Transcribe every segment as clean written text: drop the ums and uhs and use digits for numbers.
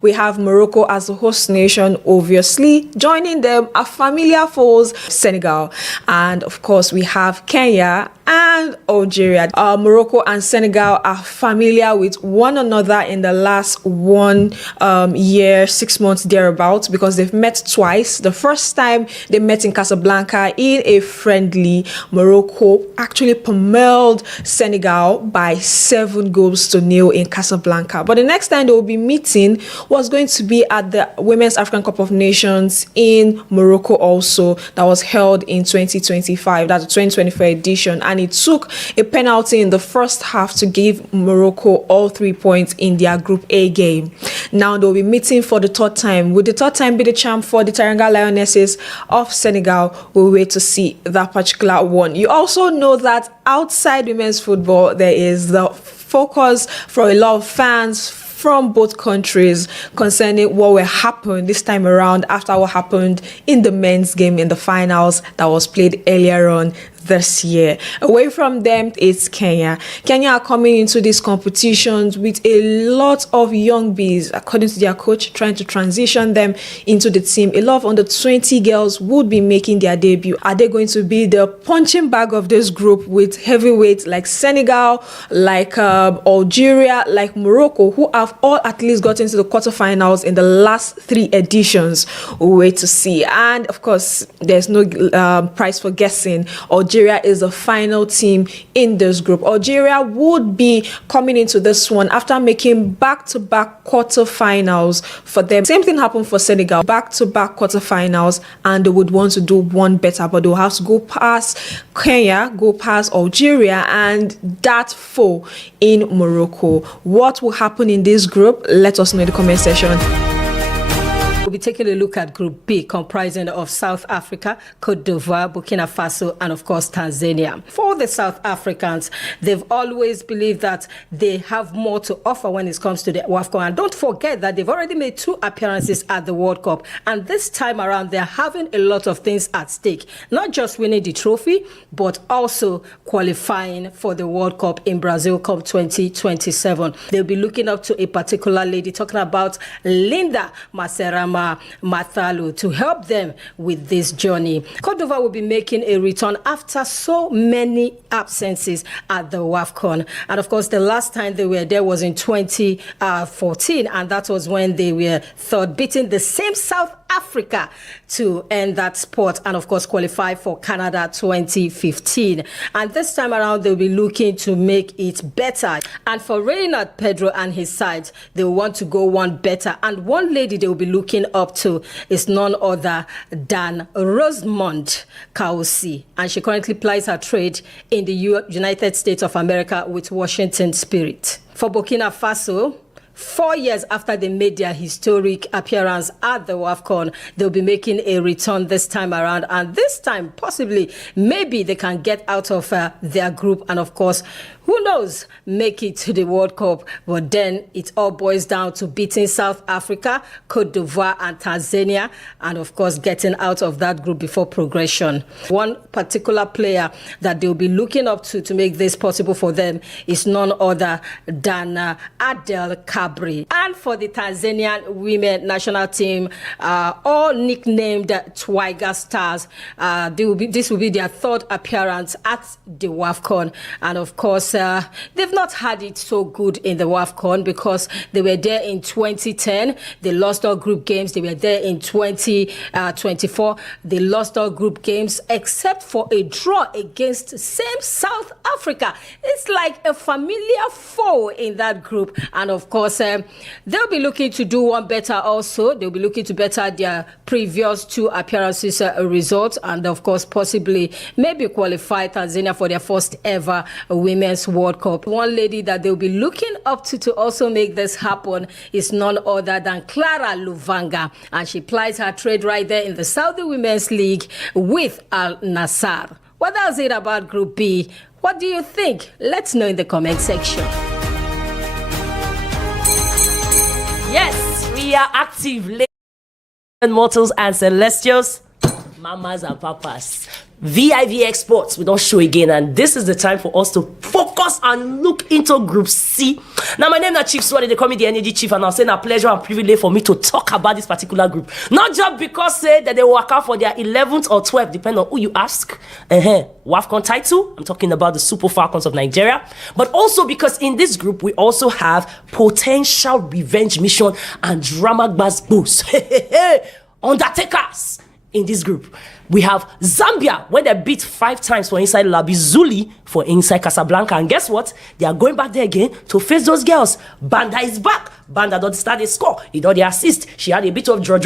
We have Morocco as the host nation, obviously. Joining them are familiar foes, Senegal. And of course, we have Kenya and Algeria. Morocco and Senegal are familiar with one another in the last 1 year, 6 months thereabouts, because they've met twice. The first time they met in Casablanca in a friendly. Morocco actually pummeled Senegal by 7-0 in Casablanca. But the next time they will be meeting was going to be at the Women's African Cup of Nations in Morocco also, that was held in 2025, that's the 2024 edition, and it took a penalty in the first half to give Morocco all 3 points in their Group A game. Now they'll be meeting for the third time. Will the third time be the champ for the Teranga Lionesses of Senegal? We'll wait to see that particular one. You also know that outside women's football, there is the focus for a lot of fans from both countries concerning what will happen this time around after what happened in the men's game in the finals that was played earlier on this year. Away from them, it's Kenya. Kenya are coming into these competitions with a lot of young bees, according to their coach, trying to transition them into the team. A lot of under 20 girls would be making their debut. Are they going to be the punching bag of this group with heavyweights like Senegal, like Algeria, like Morocco, who have all at least gotten to the quarterfinals in the last 3 editions? We'll wait to see. And of course, there's no prize for guessing. Algeria is the final team in this group. Algeria would be coming into this one after making back-to-back quarterfinals for them. Same thing happened for Senegal, back-to-back quarterfinals, and they would want to do one better, but they'll have to go past Kenya, go past Algeria, and that foe in Morocco. What will happen in this group? Let us know in the comment section. We'll be taking a look at Group B, comprising of South Africa, Cote d'Ivoire, Burkina Faso, and of course Tanzania. For the South Africans, they've always believed that they have more to offer when it comes to the Wafcon. And don't forget that they've already made 2 appearances at the World Cup. And this time around, they're having a lot of things at stake. Not just winning the trophy, but also qualifying for the World Cup in Brazil Cup 2027. They'll be looking up to a particular lady, talking about Linda Maserama Mathalu, to help them with this journey. Cote d'Ivoire will be making a return after so many absences at the Wafcon. And of course, the last time they were there was in 2014, and that was when they were third, beating the same South Africa to end that spot and of course qualify for Canada 2015. And this time around, they'll be looking to make it better. And for Reynard Pedro and his side, they want to go one better. And one lady they will be looking up to is none other than Rosamond Kausi. And she currently plies her trade in the United States of America with Washington Spirit. For Burkina Faso, 4 years after they made their historic appearance at the Wafcon, they'll be making a return this time around. And this time, possibly, maybe they can get out of their group and, of course, who knows, make it to the World Cup. But then it all boils down to beating South Africa, Cote d'Ivoire, and Tanzania, and, of course, getting out of that group before progression. One particular player that they'll be looking up to make this possible for them is none other than Adel Kabri. And for the Tanzanian women national team, all nicknamed Twiga Stars, this will be their 3rd appearance at the Wafcon. And of course, they've not had it so good in the Wafcon because they were there in 2010. They lost all group games. They were there in 2024. They lost all group games except for a draw against same South Africa. It's like a familiar foe in that group. And of course, they'll be looking to do one better also. They'll be looking to better their previous 2 appearances results, and of course, possibly maybe qualify Tanzania for their first ever Women's World Cup. One lady that they'll be looking up to also make this happen is none other than Clara Luvanga, and she plies her trade right there in the Saudi Women's League with Al Nassr. What does it about Group B? What do you think? Let's know in the comment section. Yes, we are active, ladies and mortals and celestials. Mamas and papas, VIVXSPORTS, we don't show again, and this is the time for us to focus and look into Group C. Now, my name is Chief Swadi, they call me the Energy Chief, and I'll say it's a pleasure and privilege for me to talk about this particular group. Not just because that they work out for their 11th or 12th, depending on who you ask. Wafcon title, I'm talking about the Super Falcons of Nigeria, but also because in this group, we also have potential revenge mission and drama bass boost. Undertakers. In this group, we have Zambia, where they beat 5 times for inside Labizuli for inside Casablanca. And guess what? They are going back there again to face those girls. Banda is back. Banda don't start a score. He don't the assist. She had a bit of draw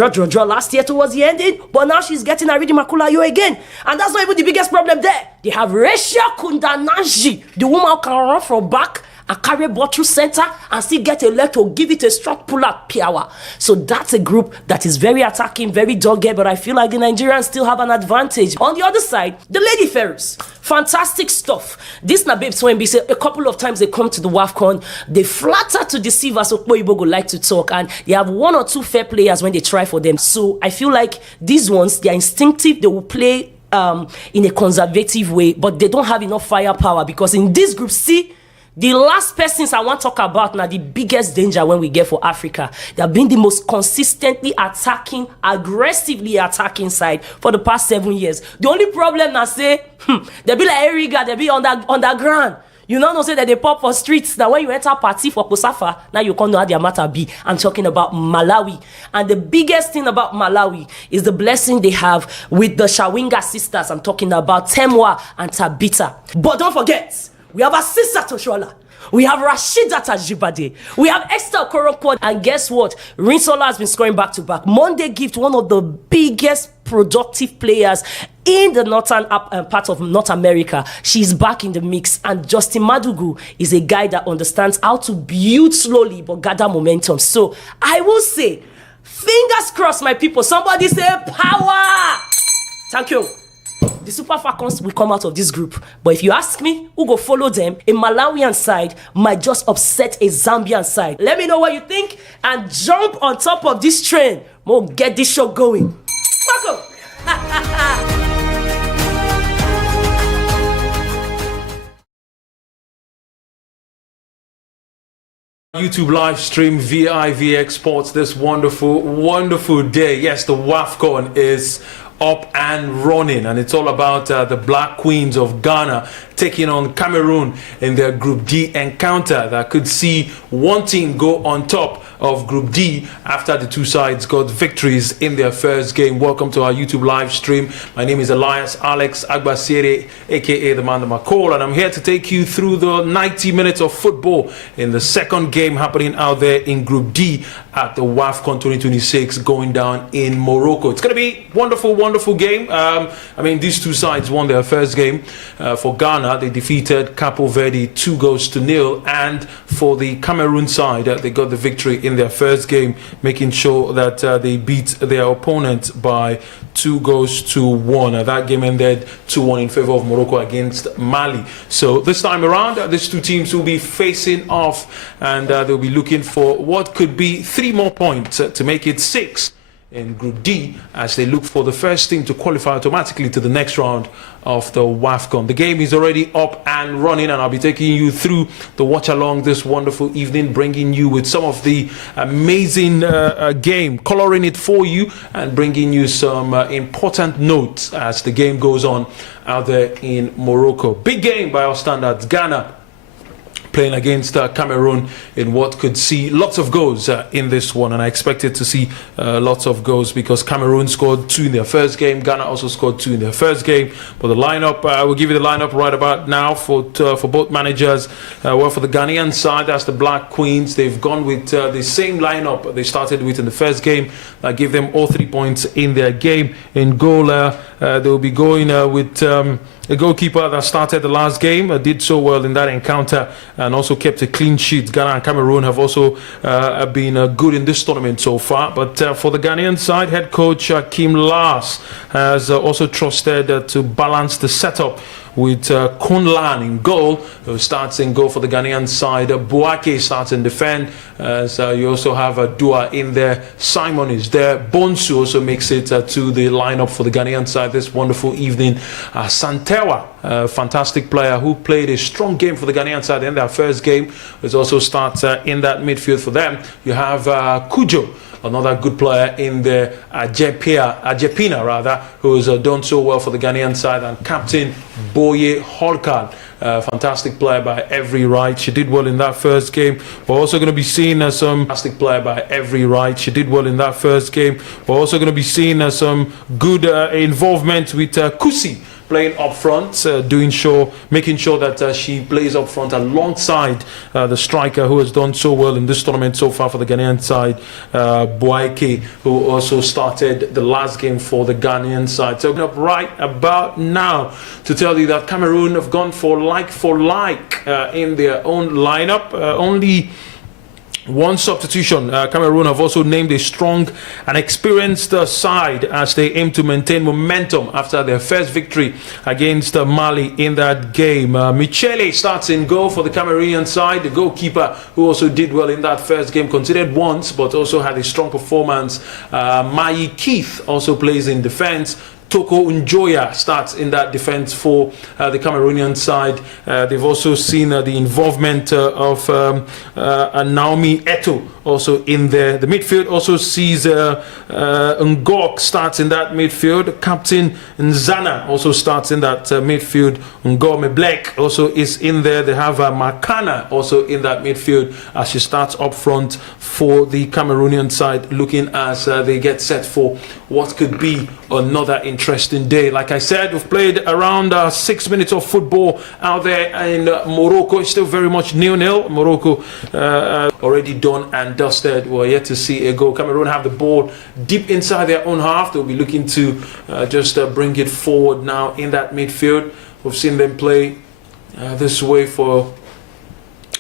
last year towards the ending, but now she's getting a reading Makulayo again. And that's not even the biggest problem there. They have Resha Kundanaji, the woman who can run from back and carry ball through center and still get a leg to give it a strong pull-up power. So that's a group that is very attacking, very dogged, but I feel like the Nigerians still have an advantage. On the other side, the Lady Pharaohs, fantastic stuff. This na babes when say a couple of times they come to the Wafcon, they flatter to deceive us. Okpoibo go like to talk, and they have 1 or 2 fair players when they try for them. So I feel like these ones, they are instinctive, they will play in a conservative way, but they don't have enough firepower, because in this group C, the last persons I want to talk about now, the biggest danger when we get for Africa. They have been the most consistently attacking, aggressively attacking side for the past 7 years. The only problem now say, they be like Eriga, they be underground. You know say that they pop for streets. Now when you enter party for Kosafa, now you can't know how their matter be. I'm talking about Malawi. And the biggest thing about Malawi is the blessing they have with the Shawinga sisters. I'm talking about Temwa and Tabita. But don't forget, we have a sister Toshola. We have Rashida Tajibade. We have Esther Korokwo. And guess what? Rinsola has been scoring back to back. Monday Gift, one of the biggest productive players in the northern part of North America. She's back in the mix. And Justin Madugu is a guy that understands how to build slowly but gather momentum. So I will say, fingers crossed, my people. Somebody say power. Thank you. The Super Falcons will come out of this group. But if you ask me who go follow them, a Malawian side might just upset a Zambian side. Let me know what you think and jump on top of this train. We'll get this show going. Marco! YouTube live stream VIVXSPORTS this wonderful day. Yes, the Wafcon is up and running, and it's all about the Black Queens of Ghana taking on Cameroon in their Group D encounter that could see one team go on top of Group D after the two sides got victories in their first game. Welcome to our YouTube live stream. My name is Elias Alex Agbasere, aka the man of my call, and I'm here to take you through the 90 minutes of football in the second game happening out there in Group D at the Wafcon 2026 going down in Morocco. It's going to be wonderful game. I mean, these two sides won their first game. For Ghana, they defeated Capo Verde 2-0, and for the Cameroon side, they got the victory in their first game, making sure that they beat their opponent by 2-1. That game ended 2-1 in favor of Morocco against Mali. So this time around, these two teams will be facing off, and they'll be looking for what could be 3 more points to make it 6 in Group D, as they look for the first team to qualify automatically to the next round of the Wafcon. The game is already up and running, and I'll be taking you through the Watchalong this wonderful evening, bringing you with some of the amazing game, coloring it for you, and bringing you some important notes as the game goes on out there in Morocco. Big game by our standards. Ghana playing against Cameroon in what could see lots of goals in this one, and I expected to see lots of goals because Cameroon scored 2 in their first game. Ghana also scored 2 in their first game. But the lineup, we'll give you the lineup right about now for both managers. Well, for the Ghanaian side, that's the Black Queens. They've gone with the same lineup they started with in the first game. That gave them all 3 points in their game. In goal, they'll be going with a goalkeeper that started the last game, did so well in that encounter and also kept a clean sheet. Ghana and Cameroon have also been good in this tournament so far. But for the Ghanaian side, head coach Kim Lars has also trusted to balance the setup with Kunlan in goal, who starts in goal for the Ghanaian side. Buake starts in defend. So you also have Dua in there. Simon is there. Bonsu also makes it to the lineup for the Ghanaian side this wonderful evening. Santewa, fantastic player who played a strong game for the Ghanaian side in their first game, which also starts in that midfield for them. You have Kujo, another good player in the Ajepina rather, who has done so well for the Ghanaian side, and captain Boye Holkan, fantastic player by every right. She did well in that first game. We're also going to be seeing some fantastic player by every right. She did well in that first game. We're also going to be seeing some good involvement with Kusi playing up front, making sure that she plays up front alongside the striker who has done so well in this tournament so far for the Ghanaian side, Buake, who also started the last game for the Ghanaian side. So up right about now to tell you that Cameroon have gone for like in their own lineup. Only one substitution. Cameroon have also named a strong and experienced side as they aim to maintain momentum after their first victory against Mali in that game. Michele starts in goal for the Cameroonian side, the goalkeeper who also did well in that first game, considered once but also had a strong performance. Mai Keith also plays in defense. Toko Njoya starts in that defense for the Cameroonian side. They've also seen the involvement of Naomi Eto also in there. The midfield also sees Ngok starts in that midfield. Captain Nzana also starts in that midfield. Ngome Black also is in there. They have Makana also in that midfield as she starts up front for the Cameroonian side, looking as they get set for what could be another interesting day. Like I said, we've played around 6 minutes of football out there in Morocco. It's still very much 0-0. Morocco already done and dusted. We're yet to see a goal. Cameroon have the ball deep inside their own half. They'll be looking to just bring it forward now in that midfield. We've seen them play this way for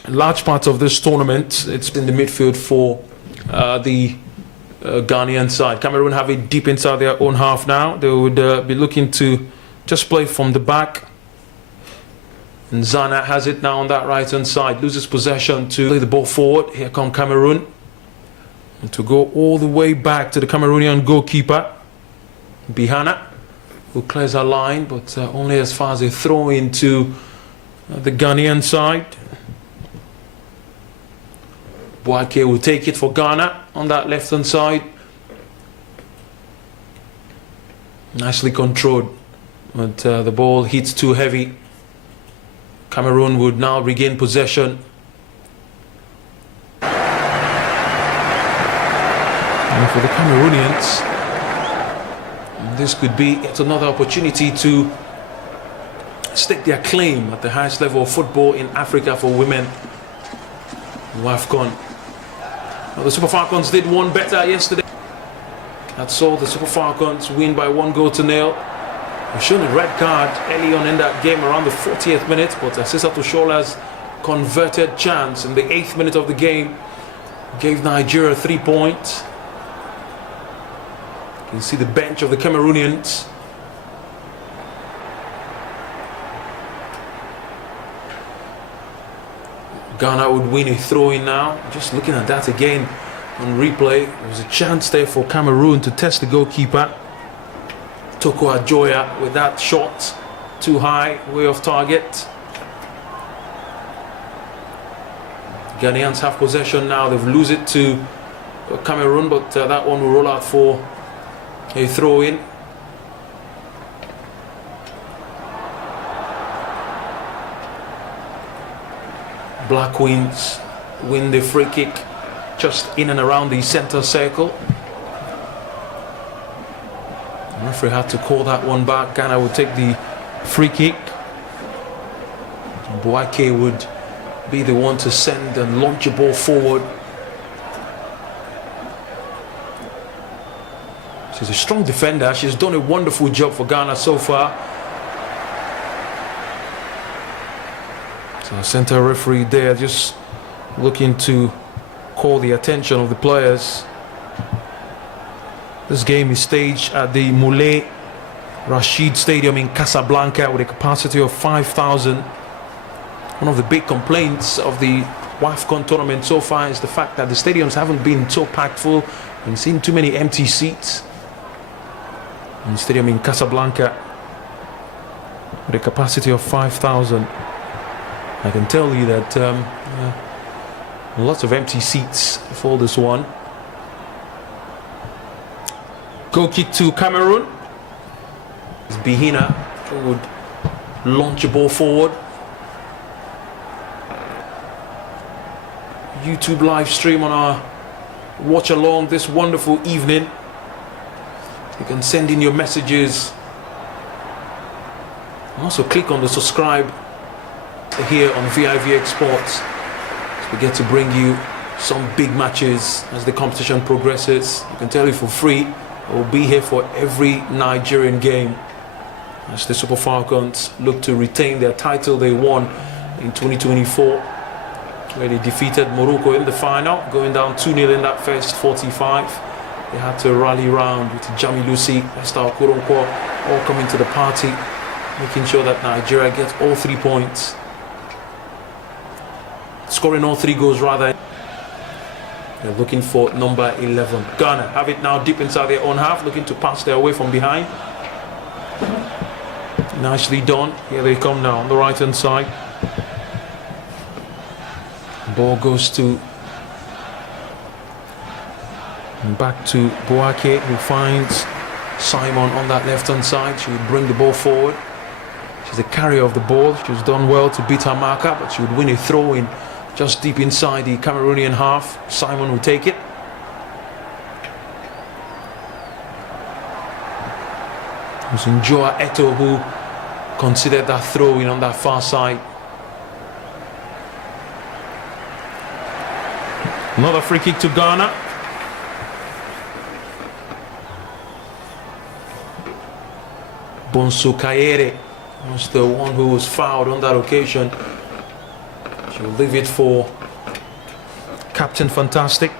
large parts of this tournament. It's in the midfield for the Ghanaian side. Cameroon have it deep inside their own half now. They would be looking to just play from the back. And Zana has it now on that right hand side, loses possession to play the ball forward. Here come Cameroon, and to go all the way back to the Cameroonian goalkeeper Bihana, who clears her line, but only as far as a throw into the Ghanaian side. Buake will take it for Ghana on that left hand side. Nicely controlled, but the ball hits too heavy. Cameroon would now regain possession. And for the Cameroonians, this could be yet another opportunity to stake their claim at the highest level of football in Africa for women. Wafcon. Well, the Super Falcons did one better yesterday. That saw the Super Falcons win by 1-0. We've shown a red card early on in that game around the 40th minute, but Sisato Shola's converted chance in the 8th minute of the game gave Nigeria 3 points. You can see the bench of the Cameroonians. Ghana would win a throw-in now. Just looking at that again on replay, there was a chance there for Cameroon to test the goalkeeper Toko Ajoya with that shot too high, way off target. Ghanaians have possession now. They've lose it to Cameroon, but that one will roll out for a throw-in. Black Queens win the free kick just in and around the center circle. The referee had to call that one back. Ghana would take the free kick. Buake would be the one to send and launch the ball forward. She's a strong defender. She's done a wonderful job for Ghana so far. So center referee there just looking to call the attention of the players. This game is staged at the Moulay Rashid Stadium in Casablanca with a capacity of 5,000. One of the big complaints of the Wafcon tournament so far is the fact that the stadiums haven't been so packed full and seen too many empty seats. And the stadium in Casablanca with a capacity of 5,000. I can tell you that lots of empty seats for this one. Goal kick to Cameroon. It's Bihina who would launch a ball forward. YouTube live stream on our watch along this wonderful evening. You can send in your messages. And also click on the subscribe here on VIVX Sports. So we get to bring you some big matches as the competition progresses. I can tell you for free, I will be here for every Nigerian game as the Super Falcons look to retain their title they won in 2024, where they defeated Morocco in the final, going down 2-0 in that first 45. They had to rally round with Jami Lucy, Esther Okoronkwo, all coming to the party, making sure that Nigeria gets all 3 points. Scoring all 3 goals rather. They're looking for number 11. Ghana have it now deep inside their own half, looking to pass their way from behind. Nicely done. Here they come now on the right hand side. Ball goes to back to Boake, who finds Simon on that left hand side. She would bring the ball forward. She's a carrier of the ball. She's done well to beat her marker, but she would win a throw in just deep inside the Cameroonian half. Simon will take it. It was Njoa Eto who considered that throw in on that far side. Another free kick to Ghana. Bonsu Kayere was the one who was fouled on that occasion. She'll leave it for Captain Fantastic.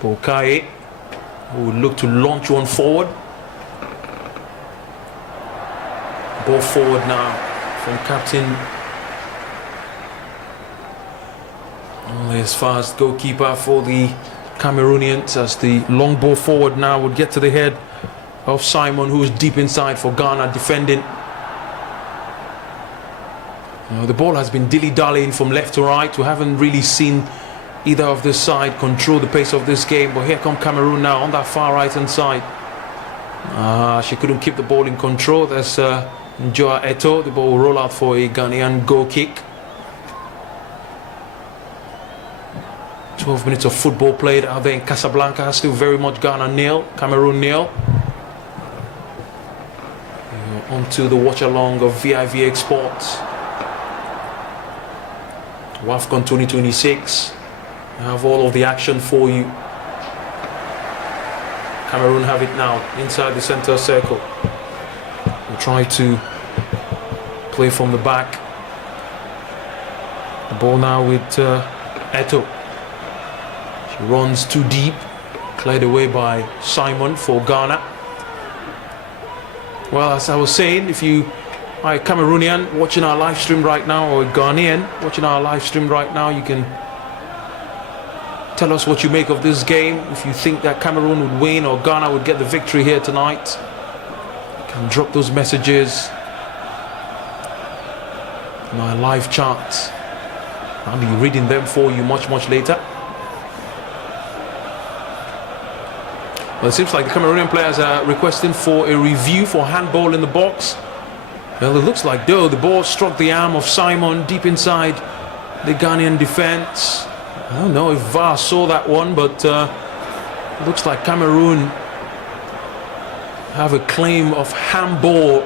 Bokai, who will look to launch one forward. Ball forward now from Captain. Only as far as goalkeeper for the Cameroonians, as the long ball forward now would get to the head of Simon, who is deep inside for Ghana defending. The ball has been dilly-dallying from left to right. We haven't really seen either of this side control the pace of this game, but here come Cameroon now on that far right hand side. She couldn't keep the ball in control. There's Njoa Eto. The ball will roll out for a Ghanaian goal kick. 12 minutes of football played out there in Casablanca. Still very much Ghana nil, Cameroon nil. On to the watch-along of VIVX Sports. Wafcon 2026. I have all of the action for you. Cameroon have it now inside the center circle. We'll try to play from the back. The ball now with Eto. She runs too deep, cleared away by Simon for Ghana. Well, as I was saying, if you are a Cameroonian watching our live stream right now, or a Ghanaian watching our live stream right now, you can tell us what you make of this game. If you think that Cameroon would win or Ghana would get the victory here tonight, you can drop those messages in our live chat. I'll be reading them for you much later. Well, it seems like the Cameroonian players are requesting for a review for handball in the box. Well, it looks like though the ball struck the arm of Simon deep inside the Ghanaian defense. I don't know if VAR saw that one, but it looks like Cameroon have a claim of handball.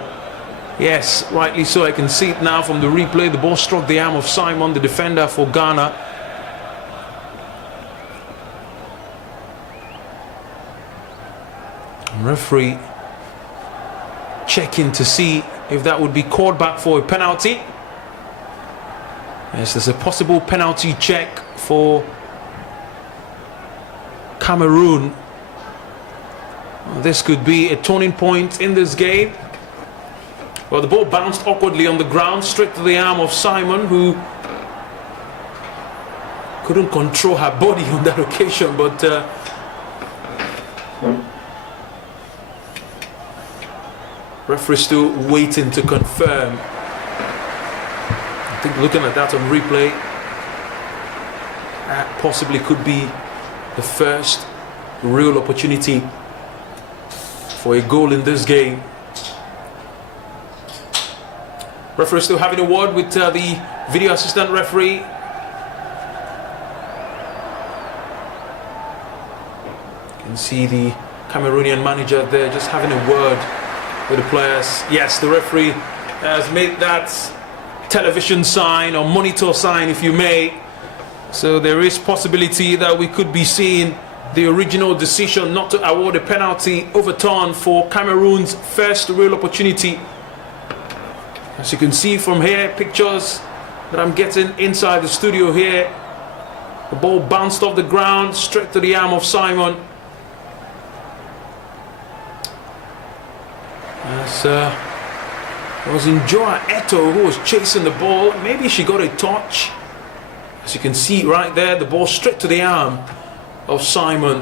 Yes, rightly so. I can see it now from the replay. The ball struck the arm of Simon, the defender for Ghana. Referee checking to see if that would be called back for a penalty. Yes, there's a possible penalty check for Cameroon. This could be a turning point in this game. Well, the ball bounced awkwardly on the ground, straight to the arm of Simon, who couldn't control her body on that occasion, but referee still waiting to confirm. I think looking at that on replay, that possibly could be the first real opportunity for a goal in this game. Referee still having a word with the video assistant referee. You can see the Cameroonian manager there just having a word with the players. Yes, the referee has made that television sign or monitor sign, if you may. So there is possibility that we could be seeing the original decision not to award a penalty overturned for Cameroon's first real opportunity. As you can see from here, pictures that I'm getting inside the studio here, the ball bounced off the ground straight to the arm of Simon. As it was Njoa Eto who was chasing the ball. Maybe she got a touch. As you can see right there, the ball straight to the arm of Simon.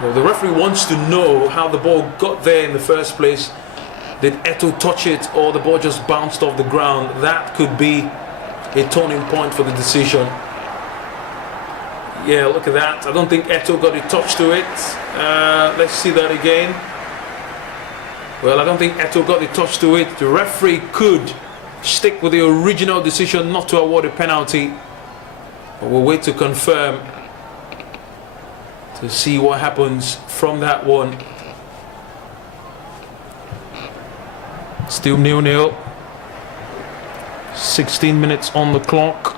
Well, the referee wants to know how the ball got there in the first place. Did Eto touch it, or the ball just bounced off the ground? That could be a turning point for the decision. Yeah, look at that. I don't think Eto got a touch to it. Let's see that again. Well, I don't think Eto got the touch to it. The referee could stick with the original decision not to award a penalty. But we'll wait to confirm to see what happens from that one. Still 0-0. 16 minutes on the clock.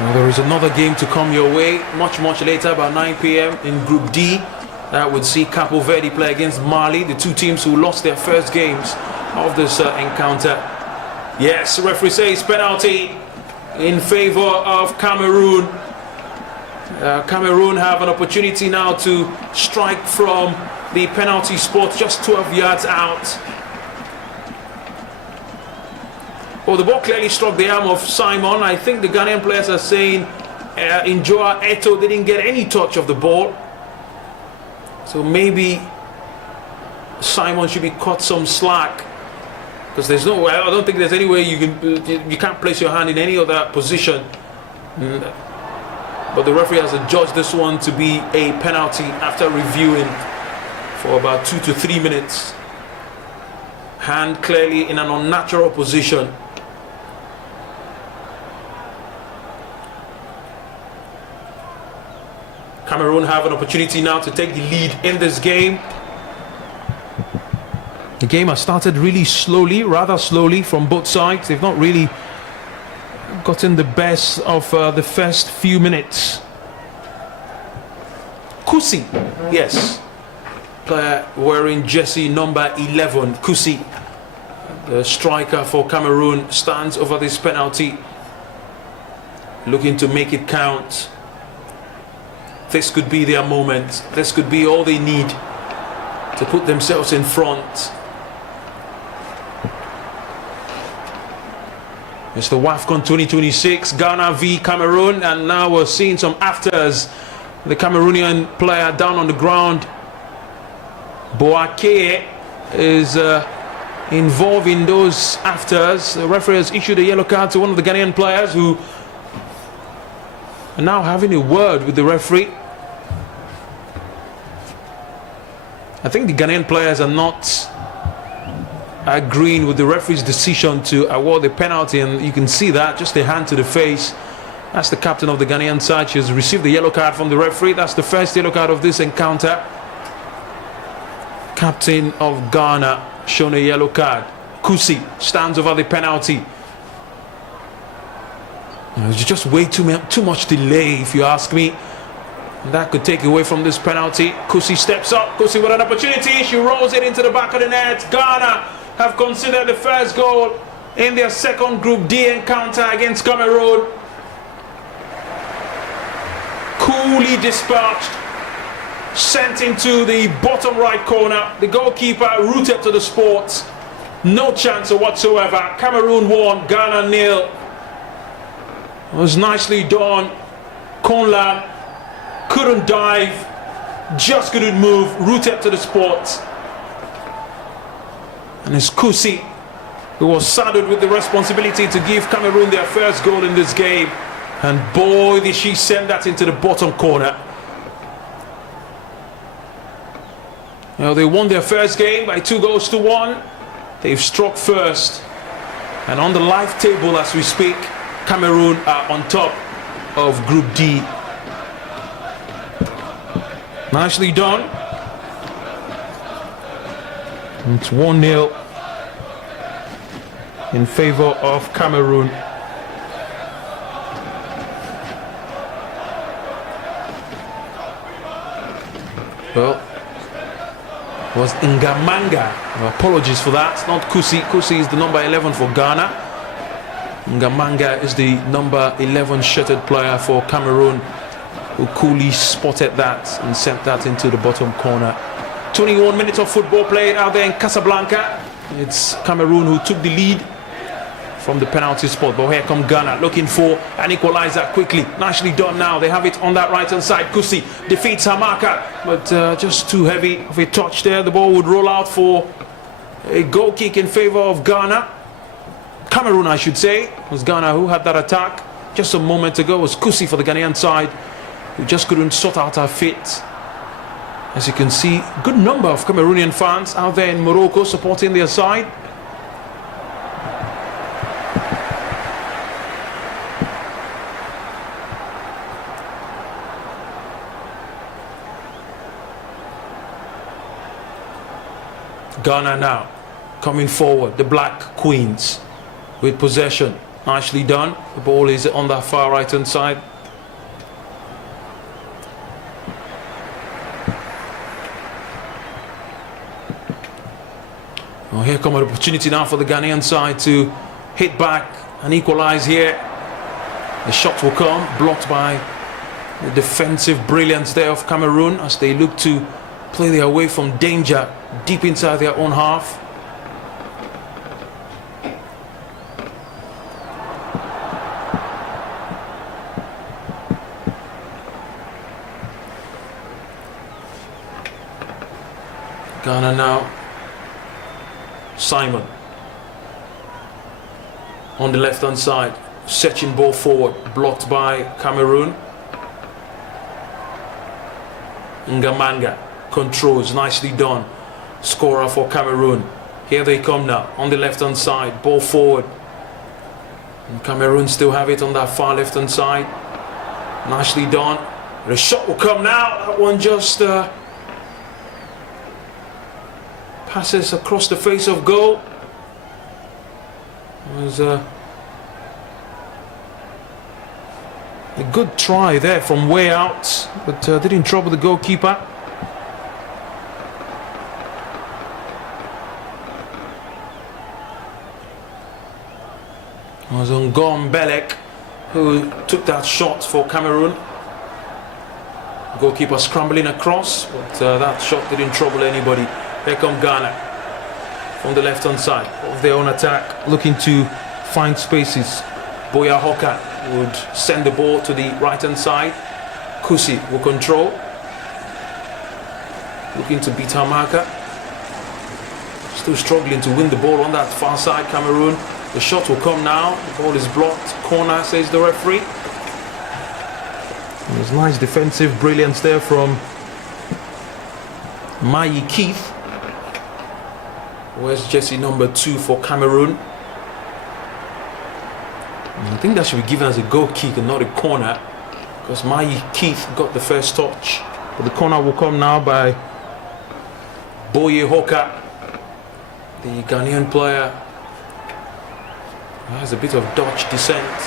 Well, there is another game to come your way much later, about 9 p.m. in Group D. That would see Capo Verde play against Mali, the two teams who lost their first games of this encounter. Yes, the referee says penalty in favor of Cameroon. Cameroon have an opportunity now to strike from the penalty spot, just 12 yards out. Well, the ball clearly struck the arm of Simon. I think the Ghanaian players are saying Njoa Eto didn't get any touch of the ball. So maybe Simon should be caught some slack. Because there's no way, I don't think there's any way you can't place your hand in any other position. But the referee has adjudged this one to be a penalty after reviewing for about 2 to 3 minutes. Hand clearly in an unnatural position. Cameroon have an opportunity now to take the lead in this game. The game has started really slowly, rather slowly from both sides. They've not really gotten the best of the first few minutes. Kusi, yes, player wearing jersey number 11. Kusi, the striker for Cameroon, stands over this penalty, looking to make it count. This could be their moment. This could be all they need to put themselves in front. It's the Wafcon 2026, Ghana v Cameroon, and now we're seeing some afters. The Cameroonian player down on the ground, Boake, is involved in those afters. The referee has issued a yellow card to one of the Ghanaian players who are now having a word with the referee. I think the Ghanaian players are not agreeing with the referee's decision to award the penalty, and you can see that, just a hand to the face. That's the captain of the Ghanaian side. She has received the yellow card from the referee. That's the first yellow card of this encounter. Captain of Ghana shown a yellow card. Kusi stands over the penalty. There's just way too much delay, if you ask me. That could take away from this penalty. Kusi steps up. Kusi with an opportunity. She rolls it into the back of the net. Ghana have considered the first goal in their second Group D encounter against Cameroon. Coolly dispatched, sent into the bottom right corner. The goalkeeper rooted to the spot. No chance whatsoever. Cameroon won, Ghana nil. It was nicely done. Conlan couldn't dive, just couldn't move, rooted to the spot. And it's Kusi who was saddled with the responsibility to give Cameroon their first goal in this game. And boy, did she send that into the bottom corner. Now, they won their first game by 2-1. They've struck first. And on the live table as we speak, Cameroon are on top of Group D. Nicely done. It's 1-0 in favor of Cameroon. Well, it was Ngamanga. Apologies for that. It's not Kusi. Kusi is the number 11 for Ghana. Ngamanga is the number 11 shirted player for Cameroon, who coolly spotted that and sent that into the bottom corner. 21 minutes of football played out there in Casablanca. It's Cameroon who took the lead from the penalty spot, but here come Ghana looking for an equalizer quickly. Nicely done now. They have it on that right hand side. Kusi defeats Hamaka, but just too heavy of a touch there. The ball would roll out for a goal kick in favor of Ghana. Cameroon, I should say. It was Ghana who had that attack just a moment ago. It was Kusi for the Ghanaian side, who just couldn't sort out her feet. As you can see, good number of Cameroonian fans out there in Morocco supporting their side. Ghana now coming forward, the Black Queens with possession. Nicely done. The ball is on the far right hand side. Oh, here comes an opportunity now for the Ghanaian side to hit back and equalize here. The shot will come, blocked by the defensive brilliance there of Cameroon as they look to play their way from danger deep inside their own half. Ghana now. Simon on the left hand side, setching ball forward, blocked by Cameroon. Ngamanga controls, nicely done. Scorer for Cameroon. Here they come now on the left hand side, ball forward. And Cameroon still have it on that far left hand side. Nicely done. The shot will come now. That one just passes across the face of goal. It was a good try there from way out, but didn't trouble the goalkeeper. It was Ngom Belek who took that shot for Cameroon. Goalkeeper scrambling across, but that shot didn't trouble anybody. Here come Ghana from the left hand side of their own attack, looking to find spaces. Boya Hoka would send the ball to the right hand side. Kusi will control, looking to beat Hamaka. Still struggling to win the ball on that far side, Cameroon. The shot will come now. The ball is blocked. Corner, says the referee. And there's nice defensive brilliance there from Mayi Keith. Where's jersey number 2 for Cameroon? And I think that should be given as a goal kick and not a corner, because Mayi Keith got the first touch. But the corner will come now by Boye Hoka, the Ghanaian player. He has a bit of Dutch descent.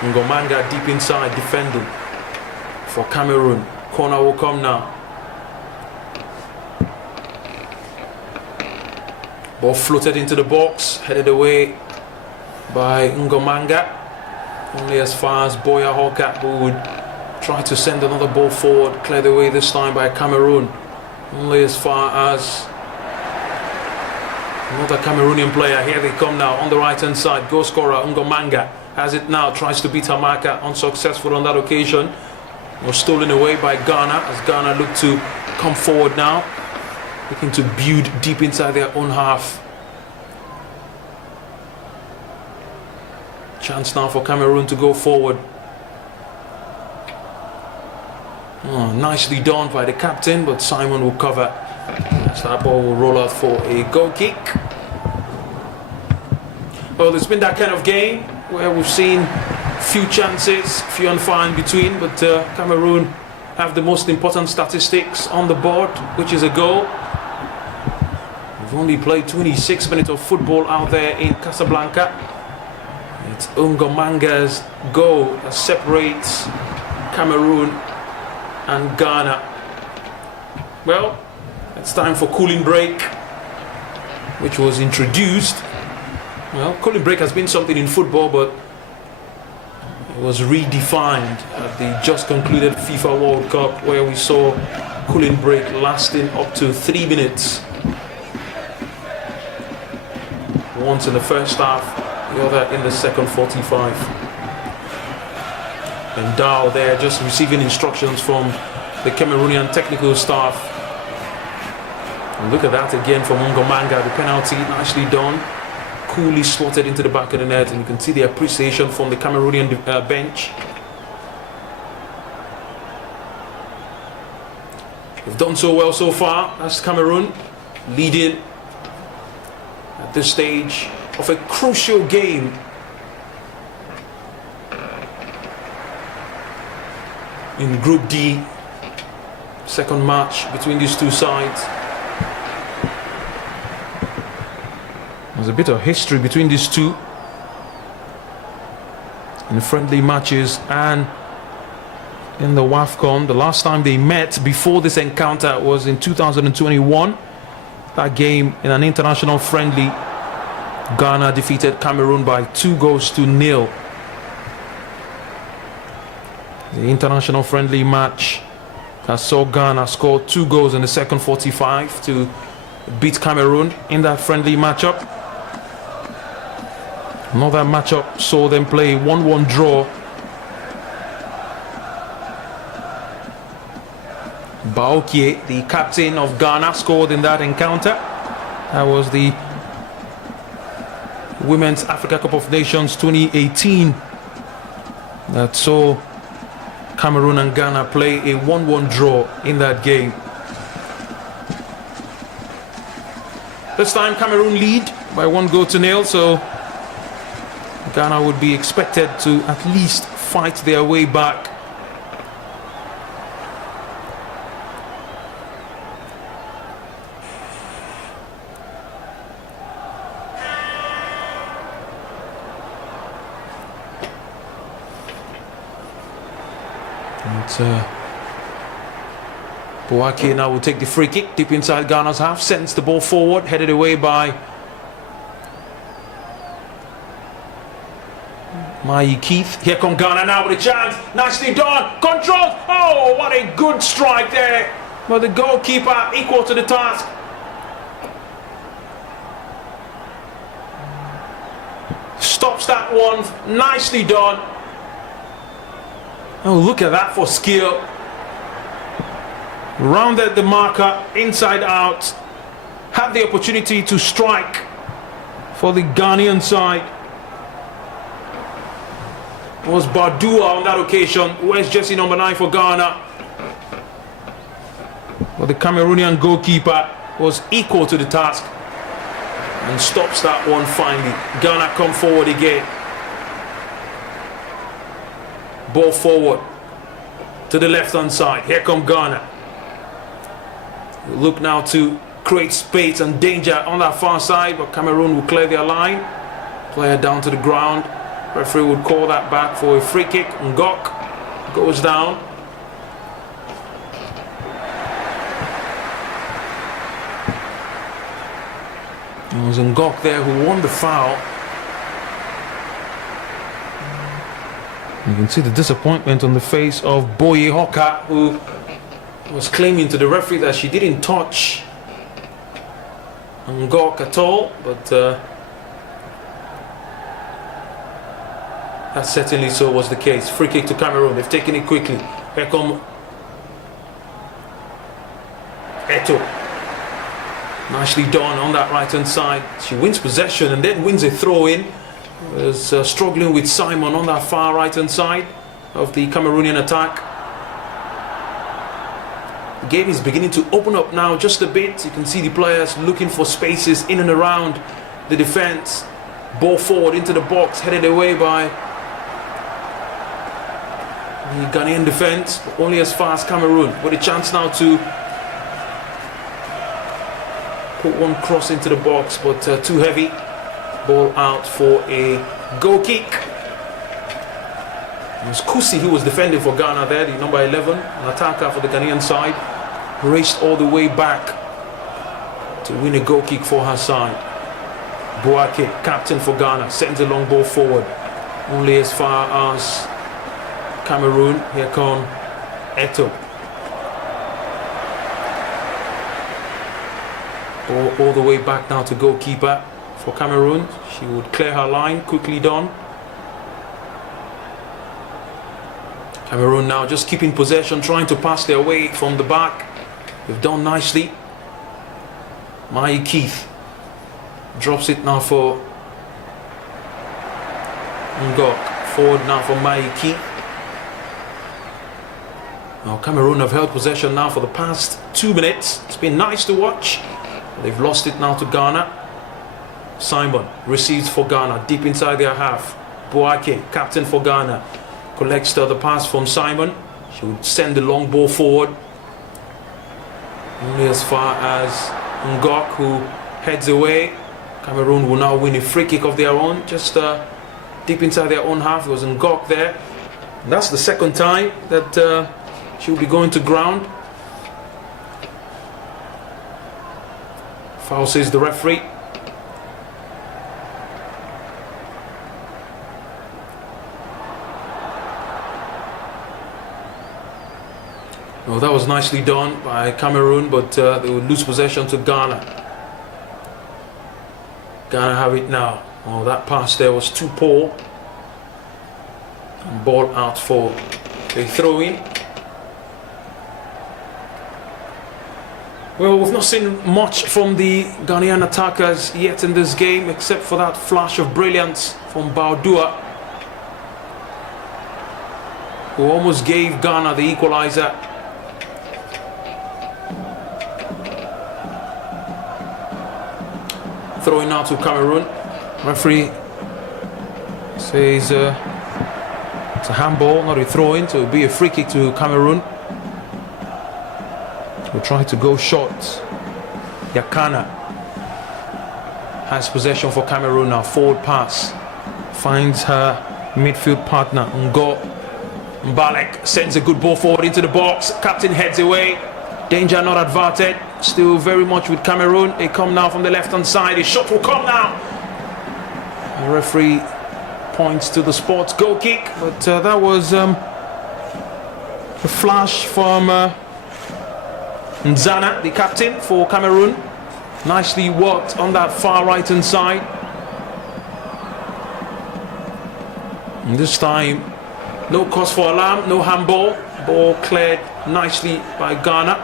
Ngomanga deep inside defending for Cameroon. Corner will come now. Ball floated into the box, headed away by Ngomanga. Only as far as Boya Hawker, who would try to send another ball forward, cleared away this time by Cameroon. Only as far as another Cameroonian player. Here they come now on the right hand side. Goal scorer Ngomanga has it now, tries to beat Hamaka, unsuccessful on that occasion. Was stolen away by Ghana as Ghana look to come forward now, looking to build deep inside their own half. Chance now for Cameroon to go forward. Oh, nicely done by the captain, but Simon will cover. So that ball will roll out for a goal kick. Well, it's been that kind of game where we've seen few chances, few and far in between, but Cameroon have the most important statistics on the board, which is a goal. We've only played 26 minutes of football out there in Casablanca. It's Ngomanga's goal that separates Cameroon and Ghana. Well, it's time for cooling break, which was introduced. Well, cooling break has been something in football, but it was redefined at the just concluded FIFA World Cup, where we saw cooling break lasting up to 3 minutes. Once in the first half, the other in the second 45. And Dow there just receiving instructions from the Cameroonian technical staff. And look at that again from Ngomanga, the penalty, nicely done. Coolly slotted into the back of the net, and you can see the appreciation from the Cameroonian bench. They've done so well so far. That's Cameroon leading at this stage of a crucial game. In Group D, second match between these two sides. There's a bit of history between these two in friendly matches and in the Wafcon. The last time they met before this encounter was in 2021. That game in an international friendly, Ghana defeated Cameroon by 2-0. The international friendly match that saw Ghana score 2 goals in the second 45 to beat Cameroon in that friendly matchup. Another matchup saw them play 1-1 draw. Baokie, the captain of Ghana, scored in that encounter. That was the Women's Africa Cup of Nations 2018 that saw Cameroon and Ghana play a 1-1 draw in that game. This time Cameroon lead by 1-0, so Ghana would be expected to at least fight their way back. Boake now will take the free kick deep inside Ghana's half, sends the ball forward, headed away by Mai Keith. Here come Ghana now with a chance. Nicely done. Controls. Oh, what a good strike there. But the goalkeeper equal to the task. Stops that one. Nicely done. Oh, look at that for skill. Rounded the marker inside out. Had the opportunity to strike for the Ghanaian side. It was Bardua on that occasion. Where's Jesse number 9 for Ghana? But the Cameroonian goalkeeper was equal to the task and stops that one finally. Ghana come forward again. Ball forward to the left hand side. Here come Ghana. Look now to create space and danger on that far side, but Cameroon will clear their line. Player down to the ground. Referee would call that back for a free kick. Ngok goes down. It was Ngok there who won the foul. You can see the disappointment on the face of Boye Hoka, who was claiming to the referee that she didn't touch Ngok at all, but that certainly so was the case. Free kick to Cameroon. They've taken it quickly. Here come Eto. Nicely done on that right hand side. She wins possession and then wins a throw in. Was struggling with Simon on that far right hand side of the Cameroonian attack. The game is beginning to open up now just a bit. You can see the players looking for spaces in and around the defense. Ball forward into the box, headed away by the Ghanaian defense, only as far as Cameroon, with a chance now to put one cross into the box, but too heavy. Ball out for a goal kick. It was Kusi who was defending for Ghana there, the number 11, an attacker for the Ghanaian side. Raced all the way back to win a goal kick for her side. Boake, captain for Ghana, sends a long ball forward, only as far as Cameroon. Here come Eto. All the way back now to goalkeeper for Cameroon. She would clear her line, quickly done. Cameroon now just keeping possession, trying to pass their way from the back. They've done nicely. Mai Keith drops it now for Ngok. Forward now for Mai Keith. Now Cameroon have held possession now for the past 2 minutes. It's been nice to watch. They've lost it now to Ghana. Simon receives for Ghana, deep inside their half. Boake, captain for Ghana, collects the pass from Simon. She would send the long ball forward, only as far as Ngok, who heads away. Cameroon will now win a free kick of their own, just deep inside their own half. It was Ngok there. And that's the second time that she'll be going to ground. Foul, says the referee. Well, that was nicely done by Cameroon, but they would lose possession to Ghana. Ghana have it now. Oh, that pass there was too poor. And ball out for a throw-in. Well, we've not seen much from the Ghanaian attackers yet in this game, except for that flash of brilliance from Baudua, who almost gave Ghana the equalizer. Throwing now to Cameroon. Referee says it's a handball, not a throw-in, so it'll be a free kick to Cameroon. We'll try to go short. Yakana has possession for Cameroon now. Forward pass. Finds her midfield partner, Ngo. Mbalek sends a good ball forward into the box. Captain heads away. Danger not averted. Still very much with Cameroon. They come now from the left-hand side. A shot will come now. The referee points to the sports goal kick. But that was a flash from Nzana, the captain for Cameroon. Nicely worked on that far right-hand side. And this time, no cause for alarm, no handball. Ball cleared nicely by Ghana.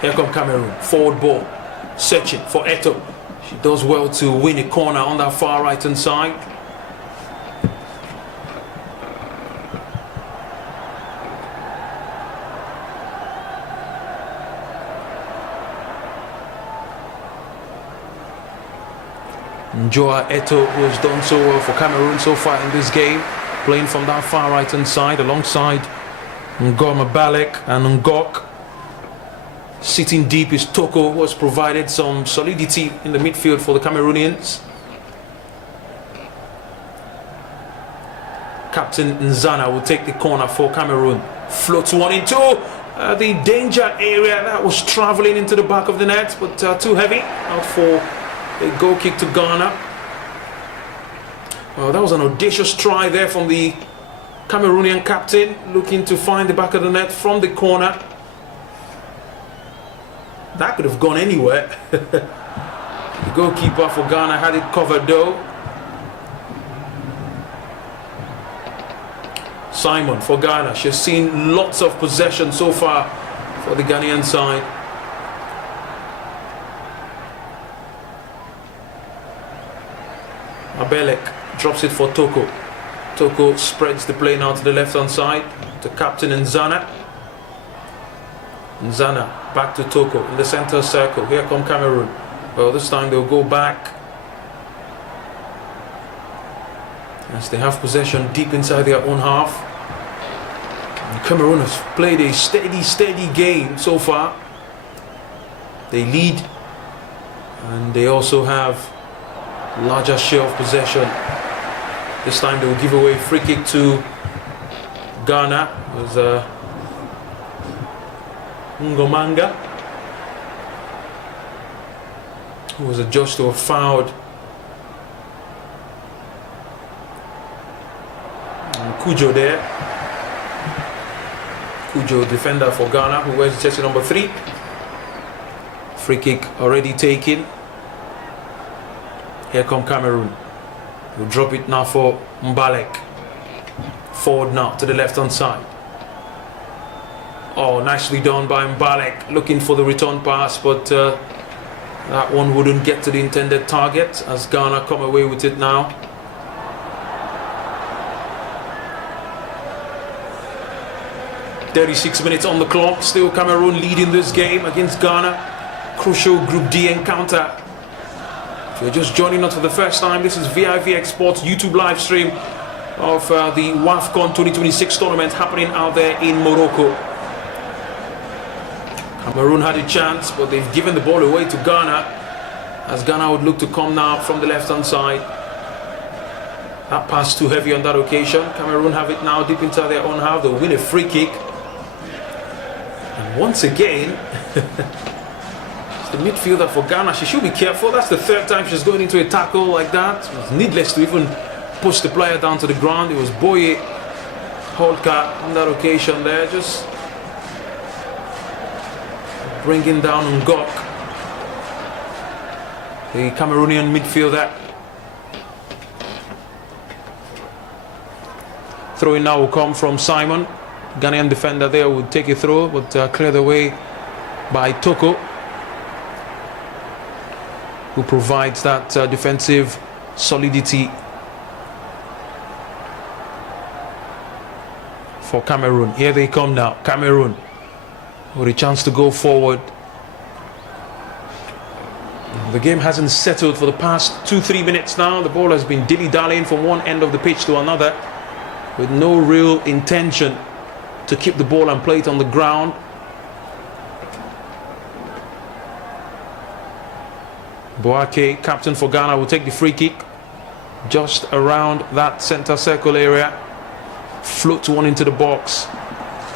Here come Cameroon, forward ball, searching for Eto. She does well to win a corner on that far right-hand side. Joa Eto, who has done so well for Cameroon so far in this game, playing from that far right-hand side alongside Ngoma Balek and Ngok. Sitting deep is Toko, who has provided some solidity in the midfield for the Cameroonians. Captain Nzana will take the corner for Cameroon. Floats one in two. the danger area. That was traveling into the back of the net, but too heavy. Out for a goal kick to Ghana. Well, that was an audacious try there from the Cameroonian captain, looking to find the back of the net from the corner. That could have gone anywhere. The goalkeeper for Ghana had it covered though. Simon for Ghana. She's seen lots of possession so far for the Ghanaian side. Abelek drops it for Toko. Toko spreads the play now to the left hand side to captain Nzana. Nzana back to Toko in the center circle. Here come Cameroon. Well, this time they'll go back as they have possession deep inside their own half. And Cameroon has played a steady game so far. They lead and they also have larger share of possession. This time they will give away a free kick to Ghana. It was Ngomanga, who was adjudged to have fouled Kujo there. Kujo, defender for Ghana, who wears jersey number 3. Free kick already taken. Here come Cameroon. We'll drop it now for Mbalek. Forward now to the left hand side. Oh, nicely done by Mbalek, looking for the return pass, but that one wouldn't get to the intended target as Ghana come away with it now. "36 minutes on the clock, still Cameroon leading this game against Ghana. Crucial Group D encounter. If you're just joining us for the first time, this is VIVXSPORTS YouTube live stream of the Wafcon 2026 tournament happening out there in Morocco. Cameroon had a chance, but they've given the ball away to Ghana, as Ghana would look to come now from the left-hand side. That pass too heavy on that occasion. Cameroon have it now deep inside their own half. They'll win a free kick. And once again, the midfielder for Ghana, she should be careful. That's the 3rd time she's going into a tackle like that. It's needless to even push the player down to the ground. It was Boye Holka on that occasion there, just bringing down Ngok, the Cameroonian midfielder. Throw-in now will come from Simon. Ghanaian defender there would take a throw, but cleared away by Toko, who provides that defensive solidity for Cameroon. Here they come now, Cameroon, with a chance to go forward. The game hasn't settled for the past 2-3 minutes now. The ball has been dilly-dallying from one end of the pitch to another, with no real intention to keep the ball and play it on the ground. Boake, captain for Ghana, will take the free kick just around that center circle area. Floats one into the box,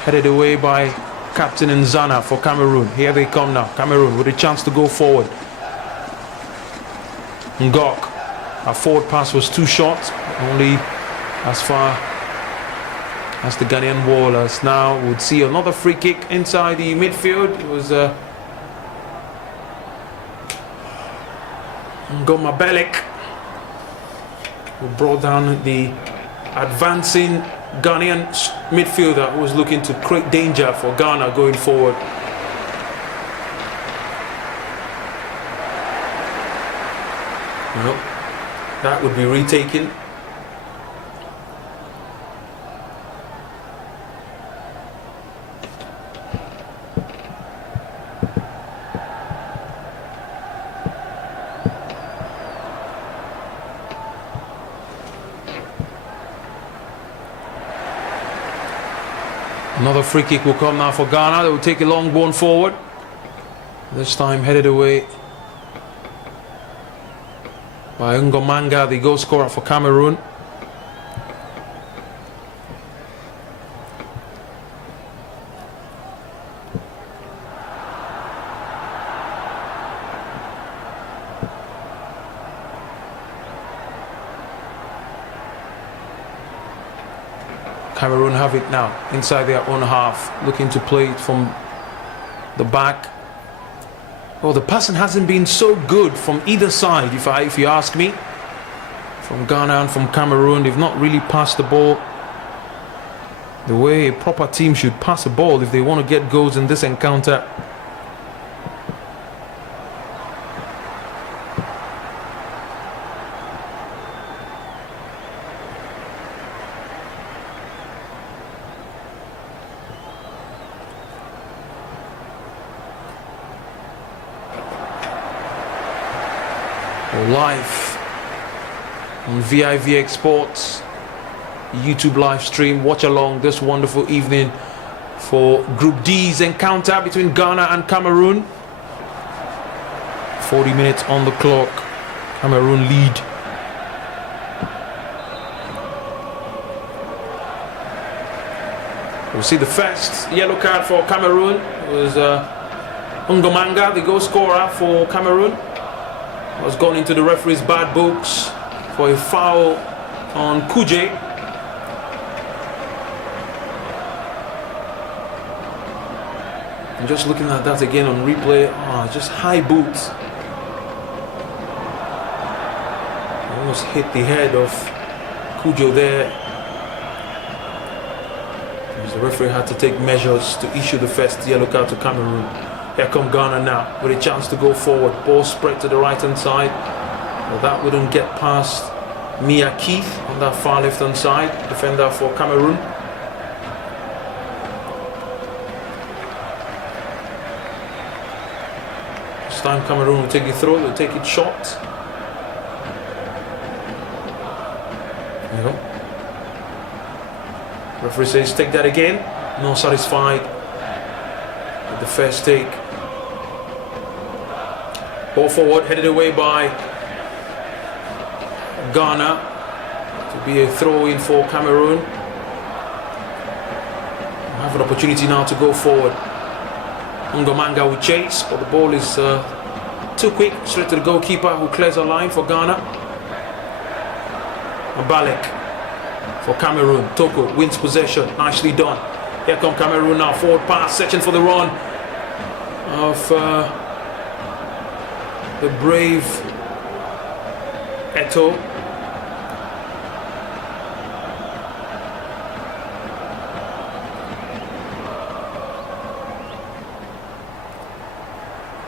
headed away by captain Nzana for Cameroon. Here they come now, Cameroon with a chance to go forward. Ngok, a forward pass was too short, only as far as the Ghanaian wallers. Now would see another free kick inside the midfield. It was Ngoma Belek who brought down the advancing Ghanaian midfielder, who was looking to create danger for Ghana going forward. Well, that would be retaken. Another free kick will come now for Ghana. They will take a long ball forward. This time headed away by Ngomanga, the goal scorer for Cameroon. Cameroon have it now inside their own half, looking to play it from the back. Well, the passing hasn't been so good from either side, if you ask me. From Ghana and from Cameroon, they've not really passed the ball the way a proper team should pass a ball if they want to get goals in this encounter. Live on VIVXSPORTS YouTube live stream. Watch along this wonderful evening for Group D's encounter between Ghana and Cameroon. 40 minutes on the clock. Cameroon lead. We'll see the first yellow card for Cameroon. It was Ngomanga, the goal scorer for Cameroon, was gone into the referee's bad books for a foul on Kuje. I'm just looking at that again on replay. Just high boots. Almost hit the head of Kujo there. The referee had to take measures to issue the first yellow card to Cameroon. Here come Ghana now with a chance to go forward. Ball spread to the right hand side. Well, that wouldn't get past Mia Keith on that far left hand side. Defender for Cameroon. This time Cameroon will take it through, they'll take it short. There you go. Referee says take that again. Not satisfied with the first take. Ball forward, headed away by Ghana. To be a throw in for Cameroon. Have an opportunity now to go forward. Ngomanga will chase, but the ball is too quick. Straight to the goalkeeper who clears the line for Ghana. Abalek for Cameroon. Toko wins possession. Nicely done. Here come Cameroon now. Forward pass, searching for the run of the brave Eto.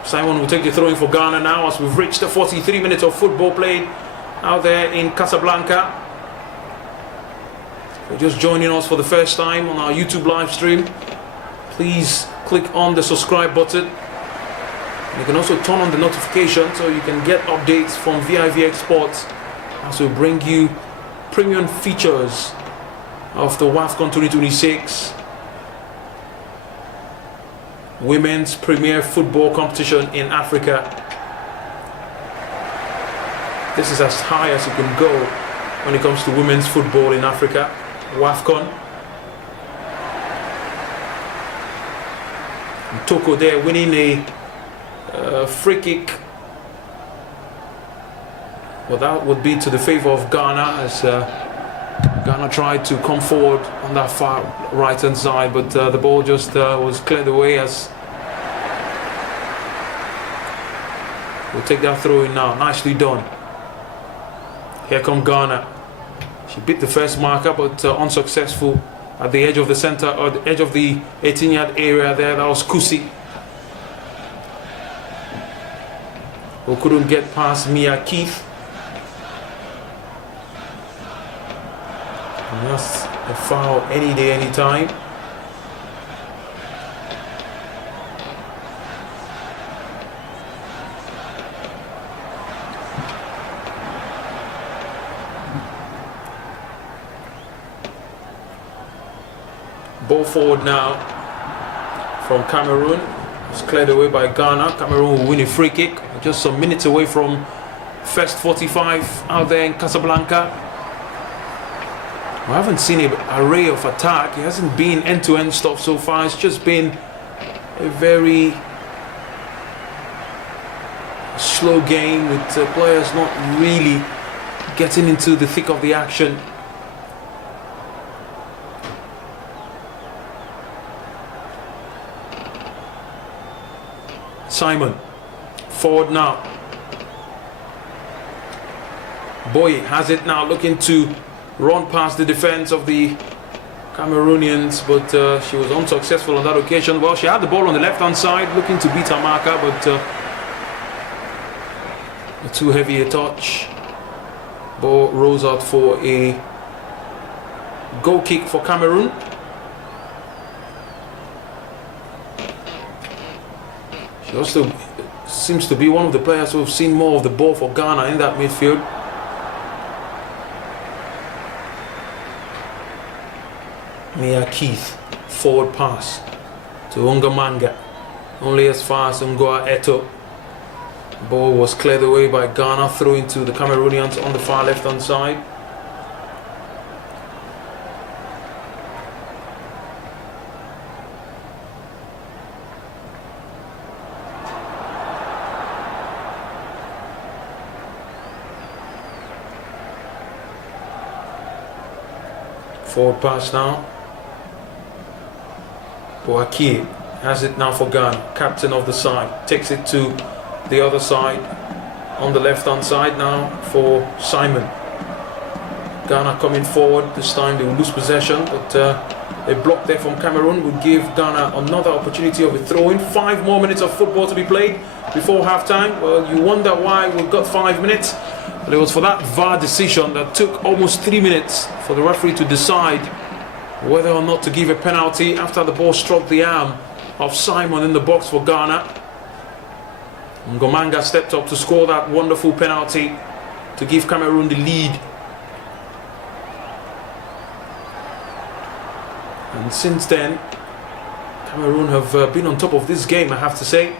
Simon will take the throw in for Ghana now as we've reached the 43 minutes of football played out there in Casablanca. If you're just joining us for the first time on our YouTube live stream, please click on the subscribe button. You can also turn on the notification so you can get updates from VIVXSPORTS as we bring you premium features of the Wafcon 2026 Women's Premier Football Competition in Africa. This is as high as you can go when it comes to women's football in Africa. Wafcon. And Toko there winning a free kick. Well, that would be to the favor of Ghana as Ghana tried to come forward on that far right hand side, but the ball just was cleared away as we'll take that throw in now. Nicely done. Here come Ghana. She beat the first marker, but unsuccessful at the edge of the center or the edge of the 18-yard area there. That was Kusi, who couldn't get past Mia Keith. And that's a foul any day, any time. Ball forward now from Cameroon. It's cleared away by Ghana. Cameroon will win a free kick. Just some minutes away from first 45 out there in Casablanca. We haven't seen an array of attack. It hasn't been end-to-end stuff so far. It's just been a very slow game with players not really getting into the thick of the action. Simon. Forward now. Boye has it now, looking to run past the defense of the Cameroonians, but she was unsuccessful on that occasion. Well, she had the ball on the left-hand side, looking to beat her marker, but too heavy a touch. Ball rolls out for a goal kick for Cameroon. She also seems to be one of the players who have seen more of the ball for Ghana in that midfield. Mia Keith, forward pass to Ungamanga, only as far as Ngoa Eto. Ball was cleared away by Ghana, throw into the Cameroonians on the far left hand side. Forward pass now. Boakie has it now for Ghana, captain of the side, takes it to the other side, on the left hand side now for Simon. Ghana coming forward, this time they will lose possession, but a block there from Cameroon would give Ghana another opportunity of a throw-in. 5 more minutes of football to be played before half-time. Well, you wonder why we've got 5 minutes. But it was for that VAR decision that took almost 3 minutes for the referee to decide whether or not to give a penalty after the ball struck the arm of Simon in the box for Ghana. Ngomanga stepped up to score that wonderful penalty to give Cameroon the lead. And since then, Cameroon have been on top of this game, I have to say.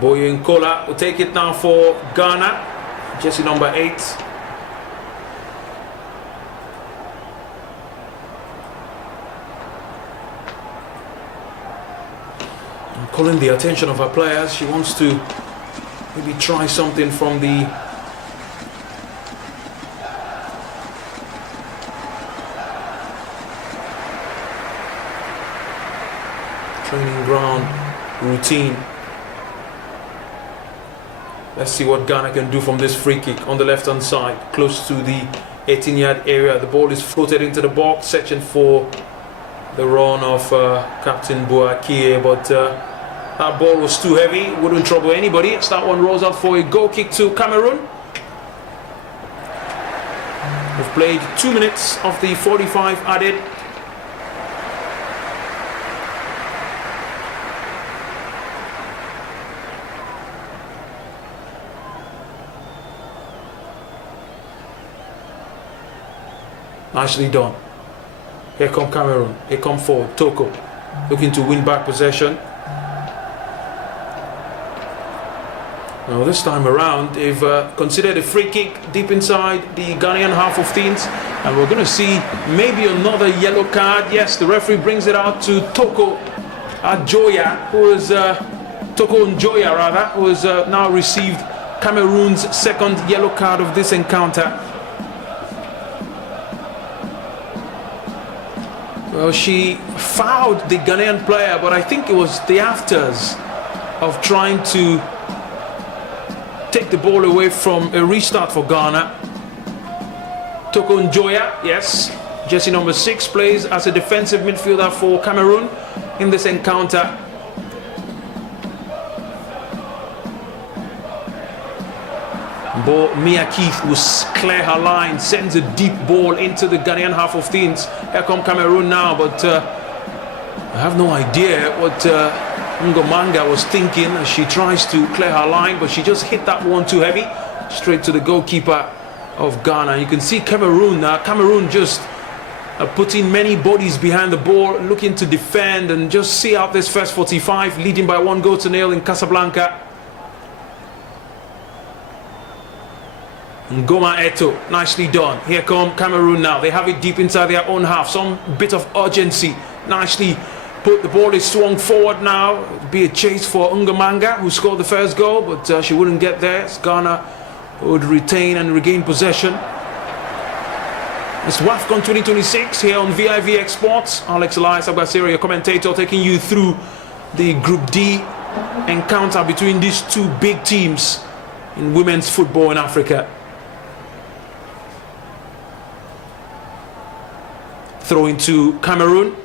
Boye Nkola will take it now for Ghana. Jersey number 8. And calling the attention of her players. She wants to maybe try something from the training ground routine. Let's see what Ghana can do from this free kick on the left hand side, close to the 18-yard area. The ball is floated into the box, searching for the run of Captain Boakie, but that ball was too heavy, wouldn't trouble anybody. As that one rolls out for a goal kick to Cameroon. We've played 2 minutes of the 45 added. Nicely done. Here come Cameroon. Here come forward. Toko looking to win back possession. Now this time around, they've considered a free kick deep inside the Ghanaian half of things, and we're going to see maybe another yellow card. Yes, the referee brings it out to Toko Njoya, who is who has now received Cameroon's second yellow card of this encounter. Well, she fouled the Ghanaian player, but I think it was the afters of trying to take the ball away from a restart for Ghana. Toko Njoya, yes, jersey number 6, plays as a defensive midfielder for Cameroon in this encounter. Mia Keith will clear her line, sends a deep ball into the Ghanaian half of things. Here come Cameroon now, but I have no idea what Ngomanga was thinking as she tries to clear her line, but she just hit that one too heavy, straight to the goalkeeper of Ghana. You can see Cameroon now. Cameroon just putting many bodies behind the ball, looking to defend and just see out this first 45, leading by 1-0 in Casablanca. Ngoma Eto, nicely done. Here come Cameroon now. They have it deep inside their own half. Some bit of urgency. Nicely put. The ball is swung forward now. It'll be a chase for Ungamanga, who scored the first goal, but she wouldn't get there. Ghana would retain and regain possession. It's Wafcon 2026 here on VIVXSPORTS. Alex Elias Abgasero, your commentator, taking you through the Group D encounter between these two big teams in women's football in Africa. Throw into Cameroon.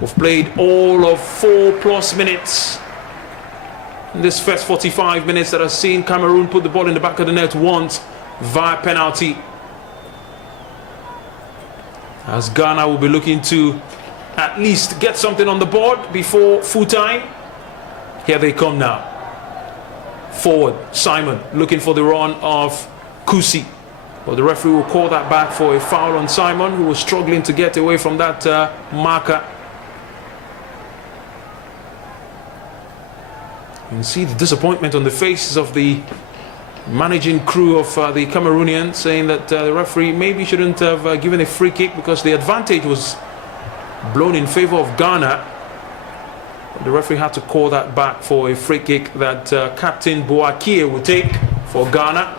We've played all of 4+ minutes in this first 45 minutes that have seen Cameroon put the ball in the back of the net once via penalty. As Ghana will be looking to at least get something on the board before full time. Here they come now. Forward, Simon looking for the run of Kusi. But the referee will call that back for a foul on Simon, who was struggling to get away from that marker. You can see the disappointment on the faces of the managing crew of the Cameroonians, saying that the referee maybe shouldn't have given a free kick because the advantage was blown in favor of Ghana. But the referee had to call that back for a free kick that Captain Boakie will take for Ghana.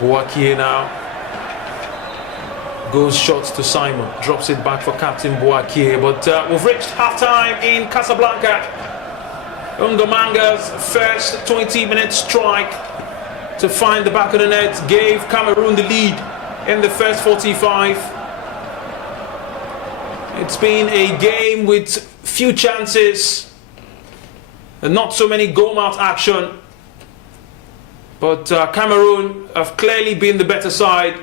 Boakie now goes shots to Simon, drops it back for Captain Boakie. But we've reached half-time in Casablanca. Ungamanga's first 20-minute strike to find the back of the net gave Cameroon the lead in the first 45. It's been a game with few chances and not so many goal-mouth action. But Cameroon have clearly been the better side.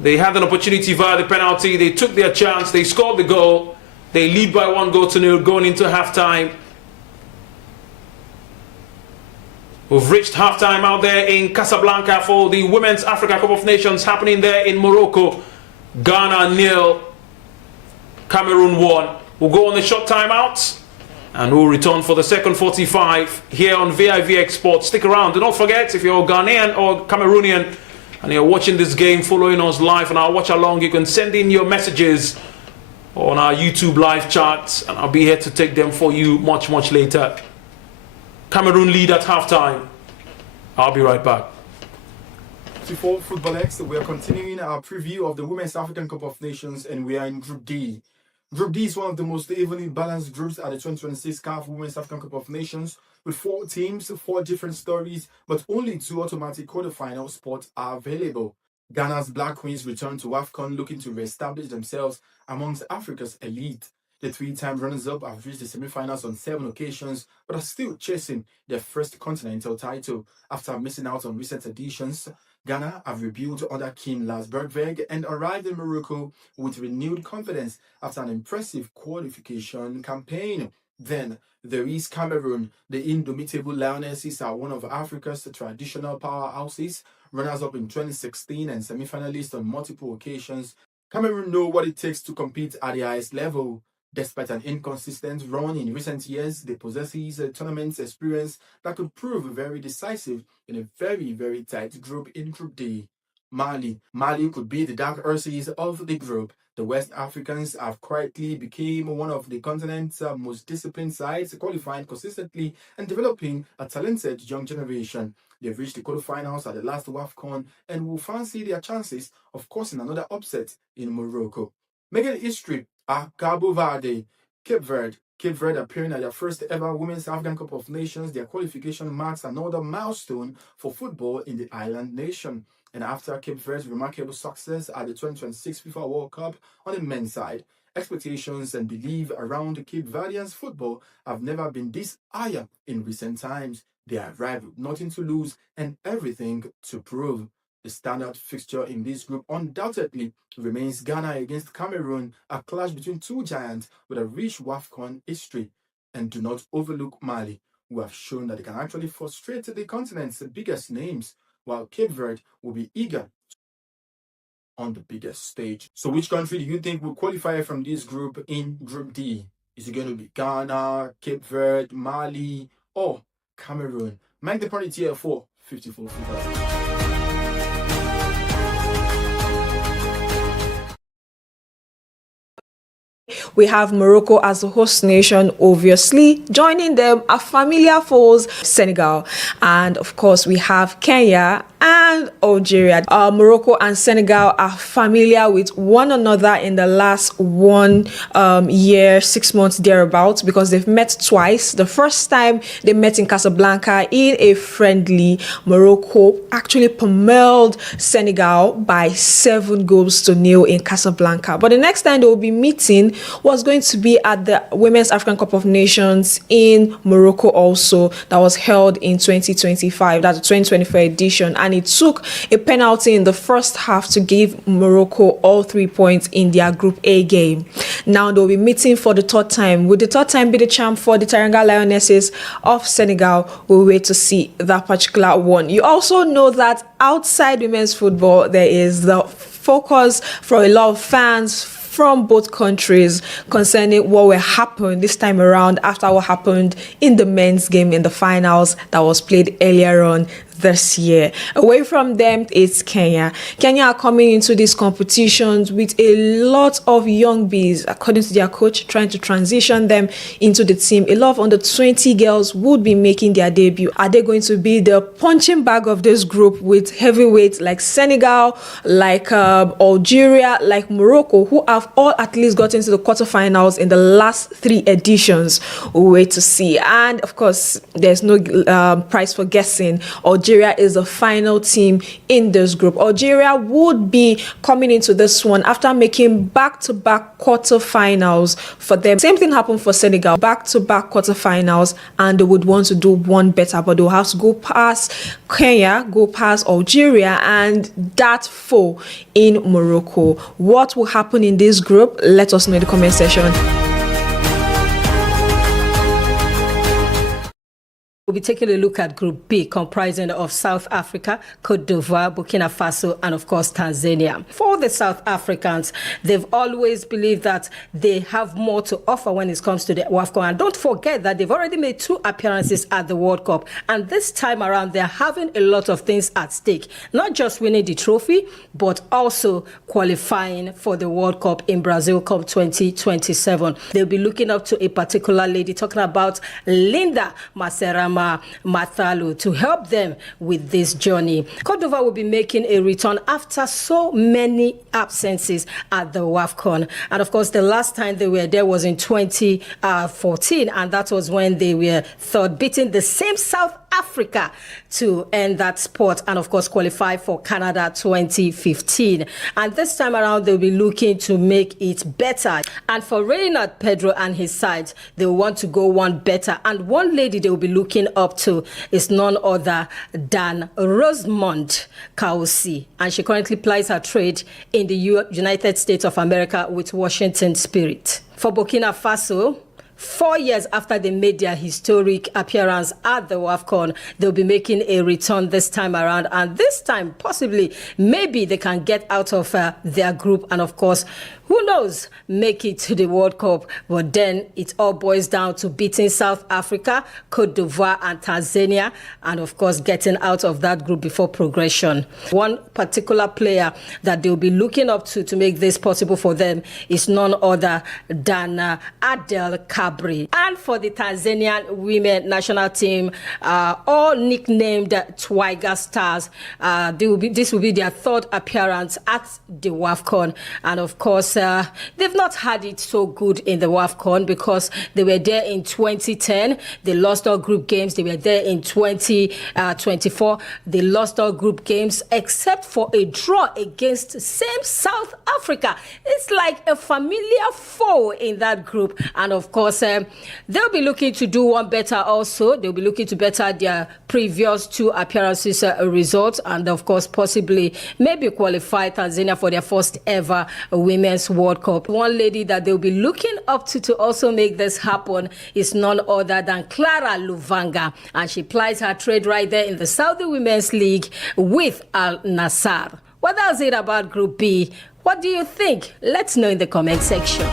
They had an opportunity via the penalty. They took their chance. They scored the goal. They lead by 1-0 going into halftime. We've reached halftime out there in Casablanca for the Women's Africa Cup of Nations happening there in Morocco. Ghana 0, Cameroon 1. We'll go on the short timeouts and we'll return for the second 45 here on VIVXSPORTS. Stick around. Do not forget, if you're Ghanaian or Cameroonian and you're watching this game, following us live on our Watchalong, you can send in your messages on our YouTube live chats and I'll be here to take them for you much later. Cameroon lead at halftime. I'll be right back. Before Football X, we are continuing our preview of the Women's African Cup of Nations and we are in Group D. Group D is one of the most evenly balanced groups at the 2026 CAF Women's African Cup of Nations with 4 teams, 4 different stories, but only 2 automatic quarterfinal spots are available. Ghana's Black Queens return to Wafcon looking to re-establish themselves amongst Africa's elite. The 3-time runners-up have reached the semi-finals on 7 occasions, but are still chasing their first continental title. After missing out on recent editions, Ghana have rebuilt under Kim Lasbergweg and arrived in Morocco with renewed confidence after an impressive qualification campaign. Then there is Cameroon. The indomitable Lionesses are one of Africa's traditional powerhouses, runners-up in 2016 and semi-finalists on multiple occasions. Cameroon know what it takes to compete at the highest level. Despite an inconsistent run in recent years, they possess a tournament experience that could prove very decisive in a very tight group in Group D. Mali could be the dark horses of the group. The West Africans have quietly become one of the continent's most disciplined sides, qualifying consistently and developing a talented young generation. They've reached the quarterfinals at the last Wafcon and will fancy their chances of causing another upset in Morocco. Making history are Cabo Verde, Cape Verde. Cape Verde appearing at their first ever Women's African Cup of Nations. Their qualification marks another milestone for football in the island nation. And after Cape Verde's remarkable success at the 2026 FIFA World Cup on the men's side, expectations and belief around Cape Verdeans football have never been this higher in recent times. They arrived with nothing to lose and everything to prove. The standard fixture in this group undoubtedly remains Ghana against Cameroon, a clash between 2 giants with a rich Wafcon history. And do not overlook Mali, who have shown that they can actually frustrate the continent's biggest names, while Cape Verde will be eager on the biggest stage. So which country do you think will qualify from this group in Group D? Is it going to be Ghana, Cape Verde, Mali, or Cameroon? Make the point here for 54 FIFA. We we have Morocco as the host nation, obviously. Joining them are familiar foes, Senegal. And of course, we have Kenya and Algeria. Morocco and Senegal are familiar with one another in the last 1 year, 6 months thereabouts, because they've met twice. The first time they met in Casablanca in a friendly. Morocco actually pummeled Senegal by 7-0 in Casablanca. But the next time they will be meeting was going to be at the Women's African Cup of Nations in Morocco also, that was held in 2025. That's the 2024 edition. And it took a penalty in the first half to give Morocco all 3 points in their Group A game. Now they'll be meeting for the third time. Will the third time be the champ for the Teranga Lionesses of Senegal? We'll wait to see that particular one. You also know that outside women's football, there is the focus for a lot of fans from both countries concerning what will happen this time around after what happened in the men's game in the finals that was played earlier on this year. Away from them, it's Kenya. Kenya are coming into these competitions with a lot of young bees, according to their coach, trying to transition them into the team. A lot of under 20 girls would be making their debut. Are they going to be the punching bag of this group with heavyweights like Senegal, like Algeria, like Morocco, who have all at least gotten to the quarterfinals in the last 3 editions? We'll wait to see. And of course, there's no prize for guessing. Algeria is the final team in this group. Algeria would be coming into this one after making back-to-back quarterfinals for them. Same thing happened for Senegal, back-to-back quarterfinals, and they would want to do one better, but they'll have to go past Kenya, go past Algeria, and that foe in Morocco. What will happen in this group? Let us know in the comment section. We'll be taking a look at Group B, comprising of South Africa, Cote d'Ivoire, Burkina Faso, and of course, Tanzania. For the South Africans, they've always believed that they have more to offer when it comes to the Wafcon. And don't forget that they've already made 2 appearances at the World Cup. And this time around, they're having a lot of things at stake. Not just winning the trophy, but also qualifying for the World Cup in Brazil Cup 2027. They'll be looking up to a particular lady, talking about Linda Maserama Mathalu, to help them with this journey. Cote d'Ivoire will be making a return after so many absences at the Wafcon. And of course, the last time they were there was in 2014, and that was when they were third, beating the same South Africa to end that spot and of course qualify for Canada 2015. And this time around they'll be looking to make it better. And for Reynard Pedro and his side, they want to go one better. And one lady they will be looking up to is none other than Rosamond Kausi, and she currently plies her trade in the United States of America with Washington Spirit. For Burkina Faso, 4 years after they made their historic appearance at the Wafcon, they'll be making a return this time around. And this time, possibly, maybe they can get out of their group and, of course, who knows, make it to the World Cup. But then it all boils down to beating South Africa, Cote d'Ivoire, and Tanzania, and, of course, getting out of that group before progression. One particular player that they'll be looking up to make this possible for them is none other than Adel Kabri. And for the Tanzanian women national team, all nicknamed Twiga Stars, this will be their 3rd appearance at the Wafcon. And of course, they've not had it so good in the Wafcon because they were there in 2010. They lost all group games. They were there in 2024. They lost all group games except for a draw against same South Africa. It's like a familiar foe in that group. And of course, they'll be looking to do one better also. They'll be looking to better their previous 2 appearances results, and of course, possibly maybe qualify Tanzania for their first ever Women's World Cup. One lady that they'll be looking up to also make this happen is none other than Clara Luvanga, and she plies her trade right there in the Saudi Women's League with Al Nassr. What does it about Group B? What do you think? Let's know in the comment section.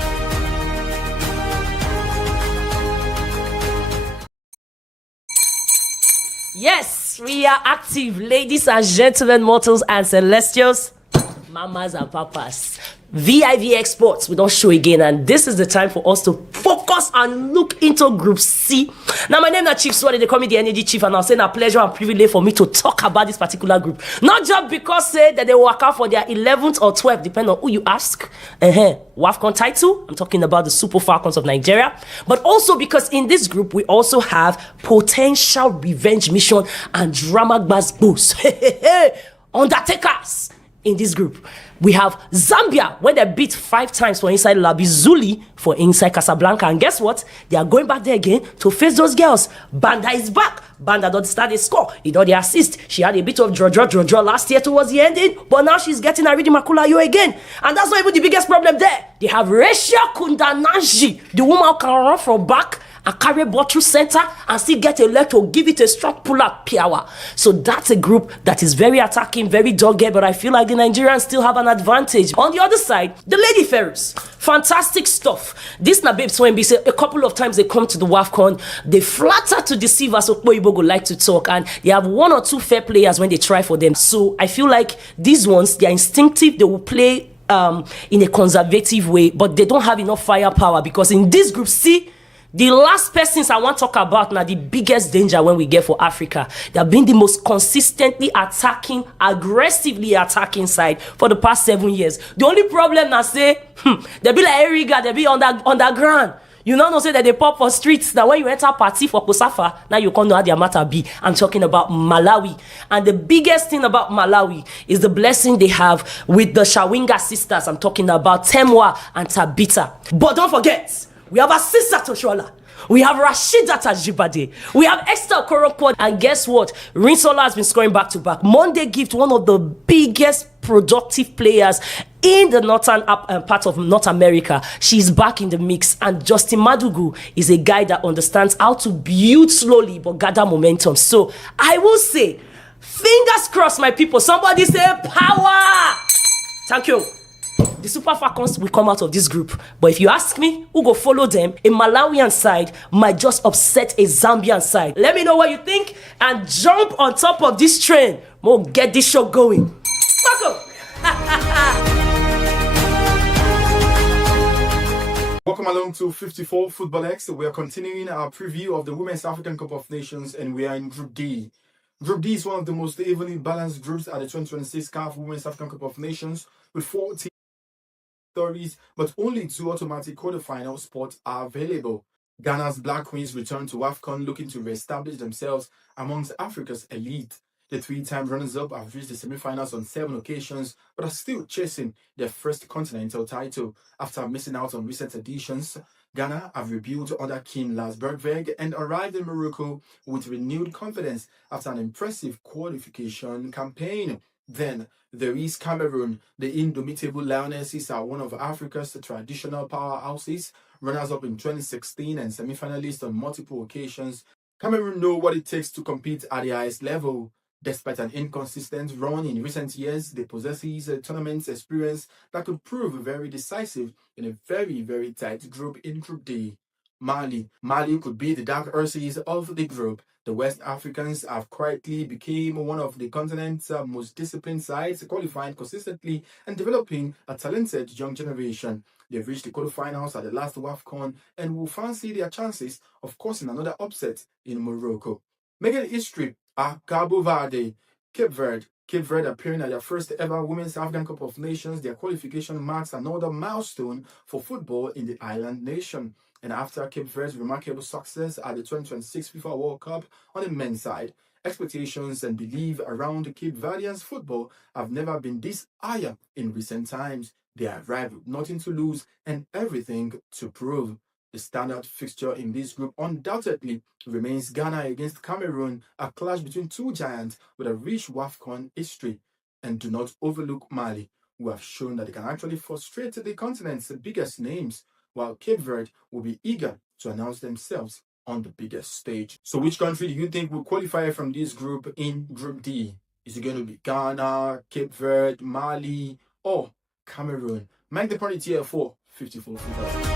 Yes, we are active, ladies and gentlemen, mortals and celestials, mamas and papas. VIVXSPORTS, we don't show again, and this is the time for us to focus and look into Group C. Now, my name is Chief Swadi, they call me the Energy Chief, and I'll say a pleasure and privilege for me to talk about this particular group. Not just because that they work out for their 11th or 12th, depending on who you ask. Wafcon title, I'm talking about the Super Falcons of Nigeria, but also because in this group, we also have potential revenge mission and drama bass boost. Undertakers. In this group, we have Zambia, when they beat 5 times for inside Labizuli for inside Casablanca. And guess what? They are going back there again to face those girls. Banda is back. Banda don't start a score. He don't the assist. She had a bit of draw last year towards the ending, but now she's getting a Ridi Makulayo again. And that's not even the biggest problem there. They have Resha Kundanaji, the woman who can run from back and carry ball through center and still get a leg to give it a strong pull-up power. So that's a group that is very attacking, very dogged, but I feel like the Nigerians still have an advantage. On the other side, the Lady Pharaohs, fantastic stuff. This na babes when say a couple of times they come to the Wafcon, they flatter to deceive us, Oyibo like to talk, and they have 1 or 2 fair players when they try for them. So I feel like these ones, they are instinctive, they will play in a conservative way, but they don't have enough firepower, because in this group C, the last persons I want to talk about now, the biggest danger when we get for Africa. They have been the most consistently attacking, aggressively attacking side for the past 7 years. The only problem I say, they be like Eriga, they be underground. You know say that they pop for streets. Now when you enter party for Kosafa, now you can't know how their matter be. I'm talking about Malawi. And the biggest thing about Malawi is the blessing they have with the Shawinga sisters. I'm talking about Temwa and Tabita. But don't forget, we have a sister Toshola. We have Rashida Tajibade. We have Esther Korokwo. And guess what? Rinsola has been scoring back to back. Monday Gift, one of the biggest productive players in the northern part of North America. She's back in the mix. And Justin Madugu is a guy that understands how to build slowly but gather momentum. So I will say, fingers crossed, my people. Somebody say power. Thank you. The Super Falcons will come out of this group. But if you ask me, who go follow them, a Malawian side might just upset a Zambian side. Let me know what you think and jump on top of this train. We'll get this show going. Welcome. Welcome along to 54 Football X. We are continuing our preview of the Women's African Cup of Nations, and we are in Group D. Group D is one of the most evenly balanced groups at the 2026 CAF Women's African Cup of Nations, with 4 teams, but only 2 automatic quarterfinal spots are available. Ghana's Black Queens return to Wafcon looking to re-establish themselves amongst Africa's elite. The 3-time runners-up have reached the semi-finals on 7 occasions, but are still chasing their first continental title. After missing out on recent editions, Ghana have rebuilt under Kim Lasbergweg and arrived in Morocco with renewed confidence after an impressive qualification campaign. Then there is Cameroon. The indomitable Lionesses are one of Africa's traditional powerhouses, runners-up in 2016 and semi-finalists on multiple occasions. Cameroon know what it takes to compete at the highest level. Despite an inconsistent run in recent years, they possess a tournament experience that could prove very decisive in a very, very tight group in Group D. Mali could be the dark horses of the group. The West Africans have quietly become one of the continent's most disciplined sides, qualifying consistently and developing a talented young generation. They've reached the quarterfinals at the last Wafcon and will fancy their chances of causing another upset in Morocco. Making history are Cabo Verde, Cape Verde. Cape Verde appearing at their first ever Women's African Cup of Nations. Their qualification marks another milestone for football in the island nation. And after Cape Verde's remarkable success at the 2026 FIFA World Cup on the men's side, expectations and belief around Cape Verdeans football have never been this higher in recent times. They arrived with nothing to lose and everything to prove. The standout fixture in this group undoubtedly remains Ghana against Cameroon, a clash between 2 giants with a rich Wafcon history. And do not overlook Mali, who have shown that they can actually frustrate the continent's biggest names, while Cape Verde will be eager to announce themselves on the biggest stage. So which country do you think will qualify from this group in Group D? Is it going to be Ghana, Cape Verde, Mali, or Cameroon? Make the point here for 54 Football.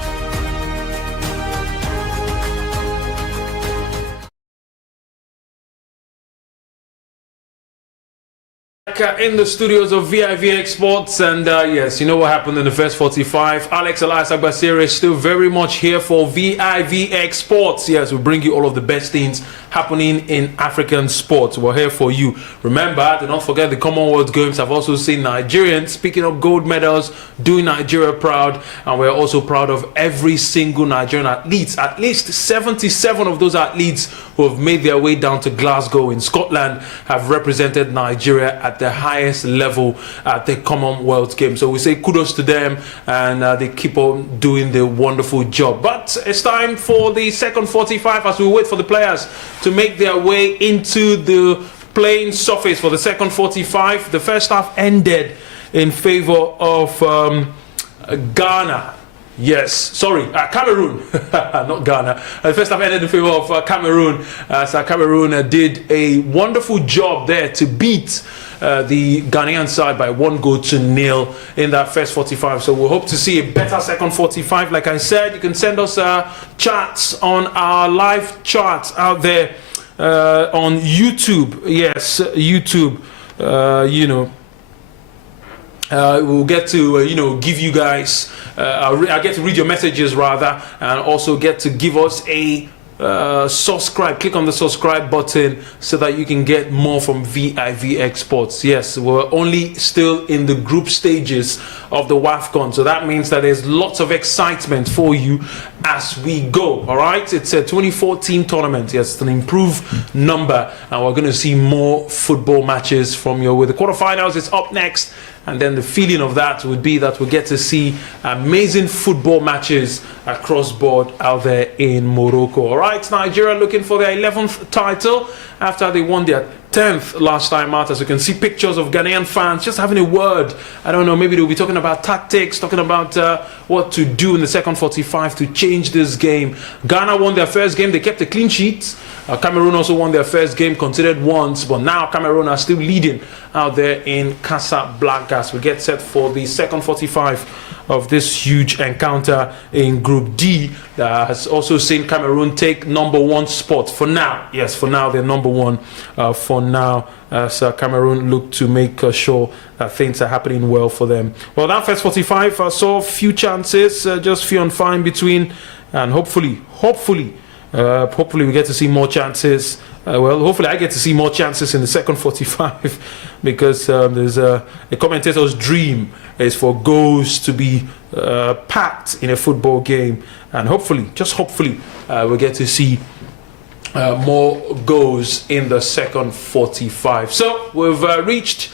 In the studios of VIVX Sports, and yes, you know what happened in the first 45. Alex Elias Agbasere is still very much here for VIVX Sports. Yes, we bring you all of the best things happening in African sports. We're here for you. Remember, do not forget the Commonwealth Games. I've also seen Nigerians picking up gold medals, doing Nigeria proud, and we're also proud of every single Nigerian athlete. At least 77 of those athletes who have made their way down to Glasgow in Scotland have represented Nigeria at the highest level at the Commonwealth Games. So we say kudos to them, and they keep on doing the wonderful job. But it's time for the second 45 as we wait for the players to make their way into the playing surface for the second 45. The first half ended in favor of Ghana. Yes, sorry, Cameroon, not Ghana. The first half ended in favor of Cameroon, as Cameroon did a wonderful job there to beat the Ghanaian side by 1-0 in that first 45. So we hope to see a better second 45. Like I said, you can send us chats on our live chats out there on YouTube. Yes, YouTube, you know. We'll get to give you guys I'll get to read your messages rather, and also get to give us a subscribe. Click on the subscribe button so that you can get more from VIVX Sports. Yes, we're only still in the group stages of the Wafcon, so that means that there's lots of excitement for you as we go. All right, it's a 2014 tournament. Yes, it's an improved number, and we're going to see more football matches from you. With the quarterfinals, it's up next. And then the feeling of that would be that we get to see amazing football matches across board out there in Morocco. All right, Nigeria looking for their 11th title after they won their 10th last time out. As you can see pictures of Ghanaian fans just having a word. I don't know, maybe they'll be talking about tactics, talking about what to do in the second 45 to change this game. Ghana won their first game. They kept a clean sheet. Cameroon also won their first game, considered once, but now Cameroon are still leading out there in Casablanca as we get set for the second 45 of this huge encounter in Group D that has also seen Cameroon take #1 spot for now. Yes, for now they're #1 for now, as Cameroon look to make sure that things are happening well for them. Well, that first 45 I saw a few chances, just few and fine between, and hopefully we get to see more chances. Well, hopefully I get to see more chances in the second 45 because there's a commentator's dream is for goals to be packed in a football game, and hopefully, just hopefully, we'll get to see more goals in the second 45. So we've reached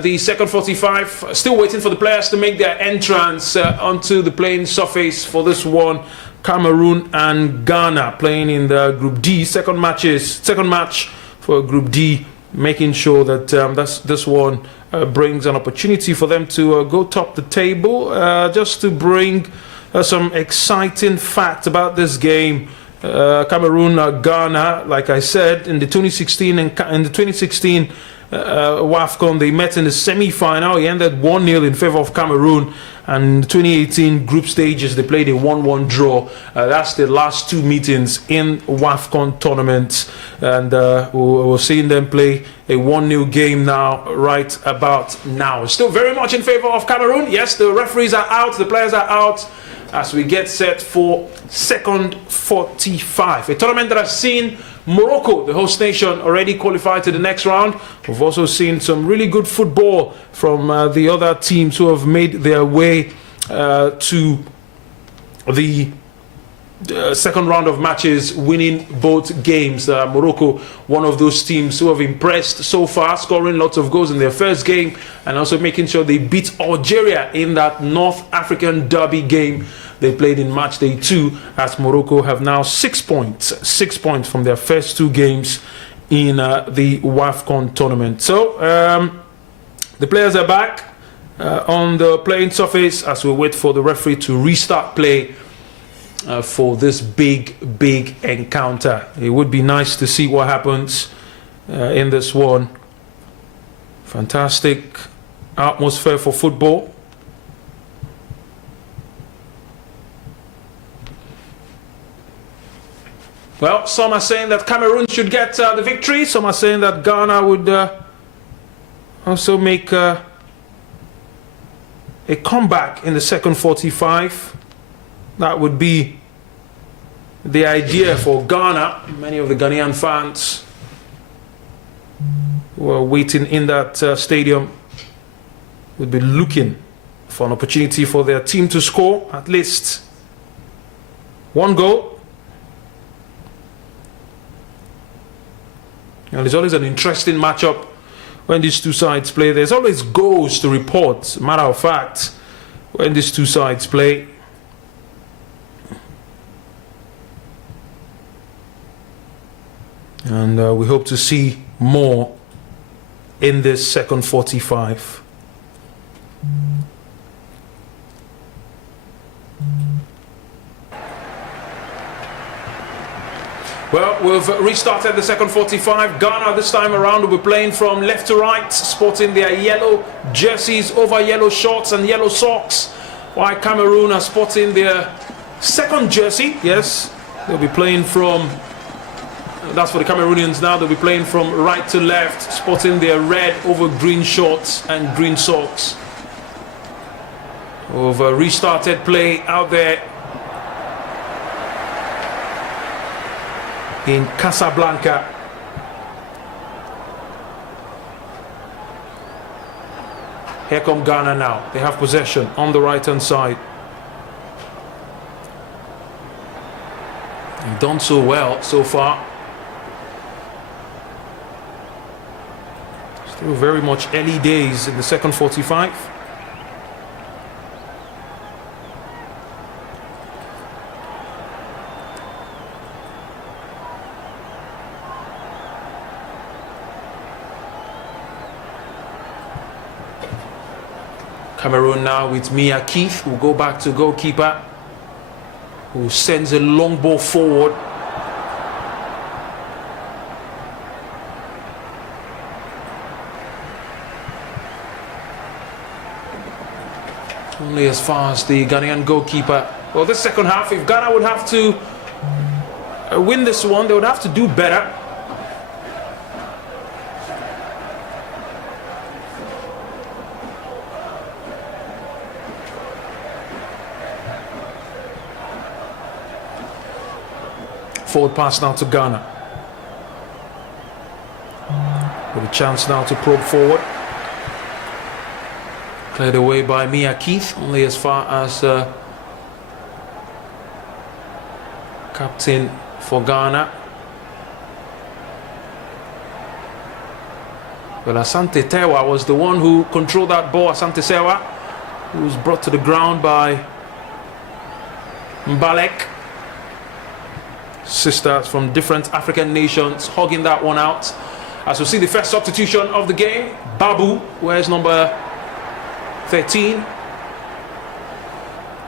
the second 45. Still waiting for the players to make their entrance onto the playing surface for this one. Cameroon and Ghana playing in the Group D. Second match for Group D, making sure that this one brings an opportunity for them to go top the table. Just to bring some exciting facts about this game. Cameroon, Ghana, like I said, in the 2016 Wafcon, they met in the semi-final. He ended 1-0 in favor of Cameroon, and in the 2018 group stages they played a 1-1 draw. That's the last two meetings in Wafcon tournaments, and we're seeing them play a 1-0 game now, right about now. Still very much in favor of Cameroon. Yes, the referees are out, the players are out, as we get set for second 45. A tournament that has seen Morocco, the host nation, already qualified to the next round. We've also seen some really good football from the other teams who have made their way to the second round of matches, winning both games. Morocco, one of those teams who have impressed so far, scoring lots of goals in their first game and also making sure they beat Algeria in that North African derby game they played in match day 2, as Morocco have now 6 points from their first 2 games in the Wafcon tournament. So the players are back on the playing surface as we wait for the referee to restart play for this big encounter. It would be nice to see what happens in this one. Fantastic atmosphere for football. Well, some are saying that Cameroon should get the victory. Some are saying that Ghana would also make a comeback in the second 45. That would be the idea for Ghana. Many of the Ghanaian fans who are waiting in that stadium would be looking for an opportunity for their team to score at least one goal. And it's always an interesting matchup when these two sides play. There's always goals to report, matter of fact, when these two sides play. And we hope to see more in this second 45. Well, we've restarted the second 45. Ghana this time around will be playing from left to right, sporting their yellow jerseys over yellow shorts and yellow socks, while Cameroon are sporting their second jersey. Yes, they'll be playing from, that's for the Cameroonians now, they'll be playing from right to left, sporting their red over green shorts and green socks. We've restarted play out there in Casablanca. Here come Ghana now. They have possession on the right hand side. They've done so well so far. Still very much early days in the second 45. Cameroon now with Mia Keith, who will go back to goalkeeper, who sends a long ball forward. Only as far as the Ghanaian goalkeeper. Well, this second half, if Ghana would have to win this one, they would have to do better. Forward pass now to Ghana. With a chance now to probe forward. Cleared away by Mia Keith, only as far as captain for Ghana. Well, Asante Tewa was the one who controlled that ball. Asante Sewa, who was brought to the ground by Mbalek. Sisters from different African nations hogging that one out. As we see the first substitution of the game, Babu, where's number 13,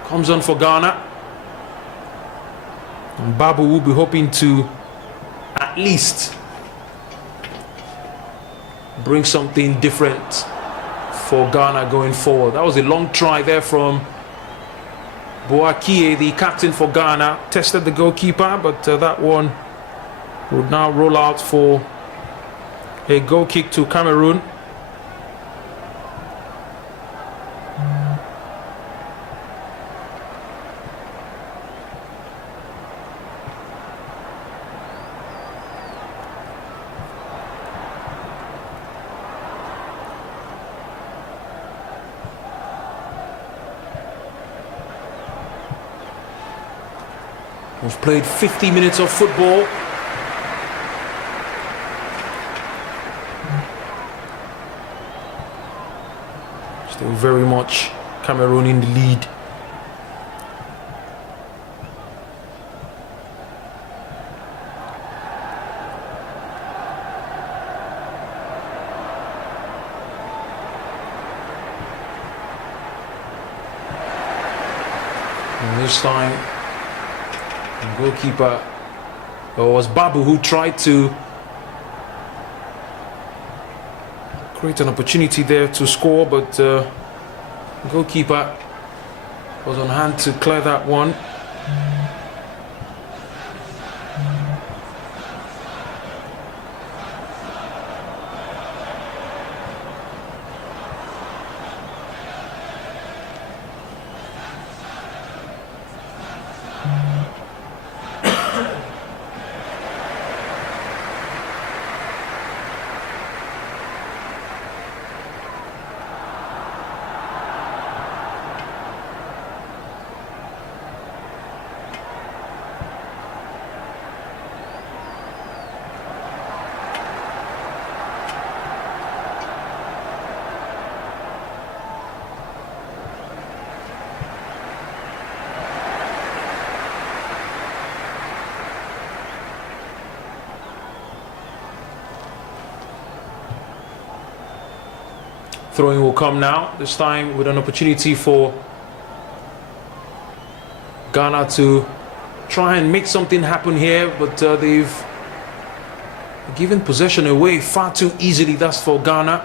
comes on for Ghana. And Babu will be hoping to at least bring something different for Ghana going forward. That was a long try there from Boakie, the captain for Ghana. Tested the goalkeeper, but that one would now roll out for a goal kick to Cameroon. We've played 50 minutes of football. Still very much Cameroon in the lead. And this time, the goalkeeper, it was Babu who tried to create an opportunity there to score, but the goalkeeper was on hand to clear that one. Throwing will come now, this time with an opportunity for Ghana to try and make something happen here, but they've given possession away far too easily. That's for Ghana.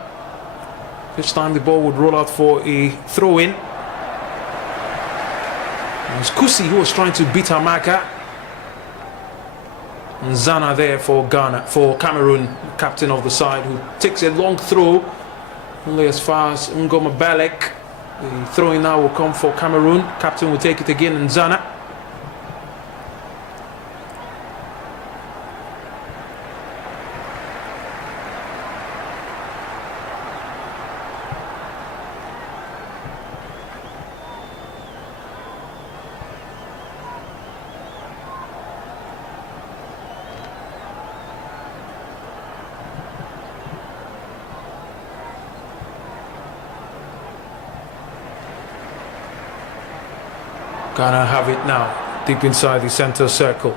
This time the ball would roll out for a throw-in. It was Kusi who was trying to beat Amaka. And Zana there for Ghana, for Cameroon, captain of the side, who takes a long throw only as far as Ngoma Balek. The throw-in now will come for Cameroon. Captain will take it again, and Zana. Ghana have it now, deep inside the center circle.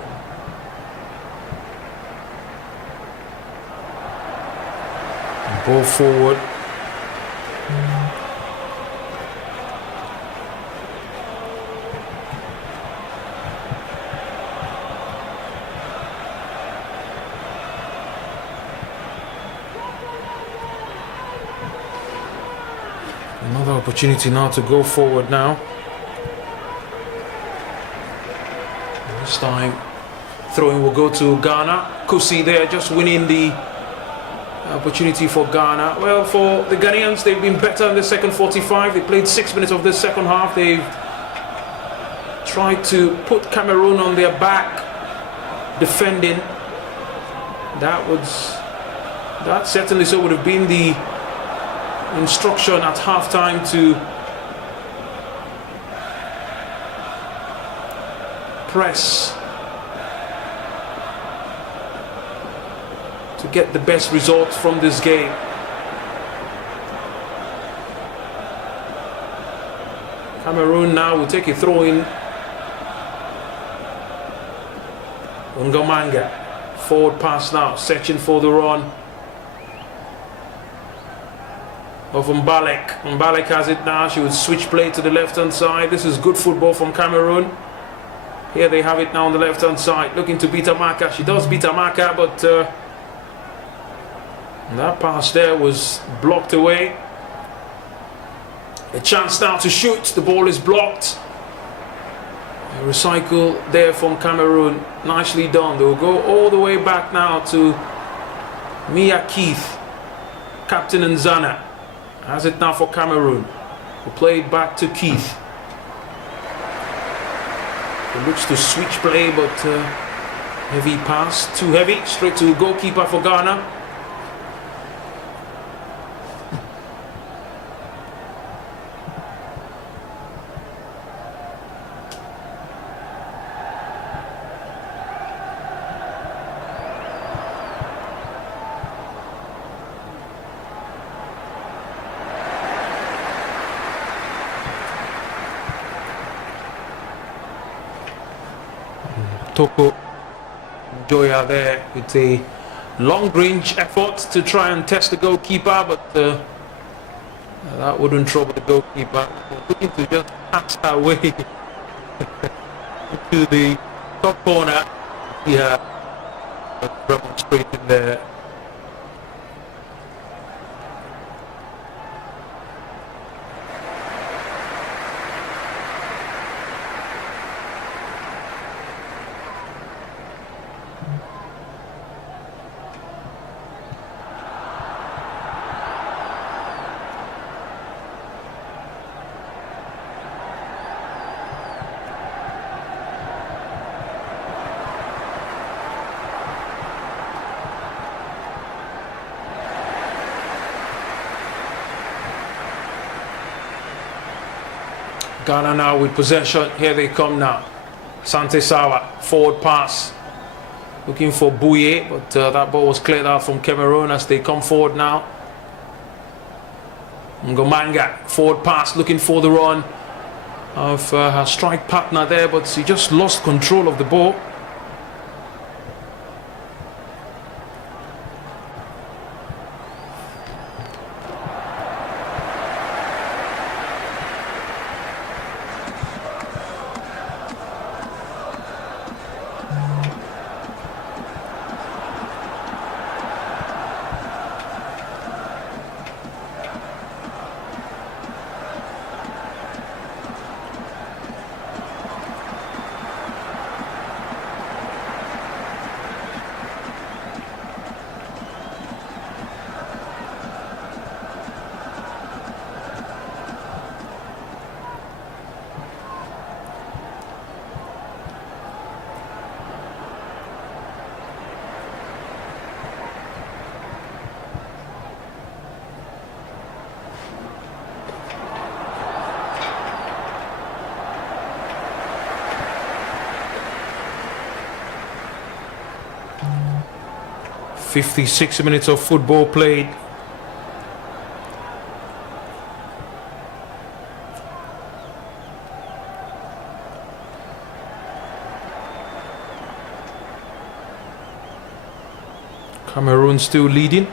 And ball forward. Another opportunity now to go forward now. This time, throwing will go to Ghana. Kusi there, just winning the opportunity for Ghana. Well, for the Ghanaians, they've been better in the second 45. They played 6 minutes of this second half. They've tried to put Cameroon on their back, defending. That certainly so would have been the instruction at halftime to press to get the best results from this game. Cameroon now will take a throw in. Ngomanga, forward pass now, searching for the run of Mbalek. Mbalek has it now. She would switch play to the left hand side. This is good football from Cameroon. Here they have it now on the left hand side, looking to beat Amaka. She does beat Amaka, but that pass there was blocked away. A chance now to shoot. The ball is blocked. A recycle there from Cameroon. Nicely done. They will go all the way back now to Mia Keith. Captain Nzana has it now for Cameroon. Will play it back to Keith. It looks to switch play, but heavy pass, too heavy, straight to goalkeeper for Ghana. Toko Joya there with a long range effort to try and test the goalkeeper, but that wouldn't trouble the goalkeeper. Looking to just pass her way to the top corner. Yeah, demonstrating there. Ghana now with possession. Here they come now. Sante Sawa, forward pass. Looking for Bouye, but that ball was cleared out from Cameroon as they come forward now. Ngomanga, forward pass, looking for the run of her strike partner there, but she just lost control of the ball. 56 minutes of football played. Cameroon still leading.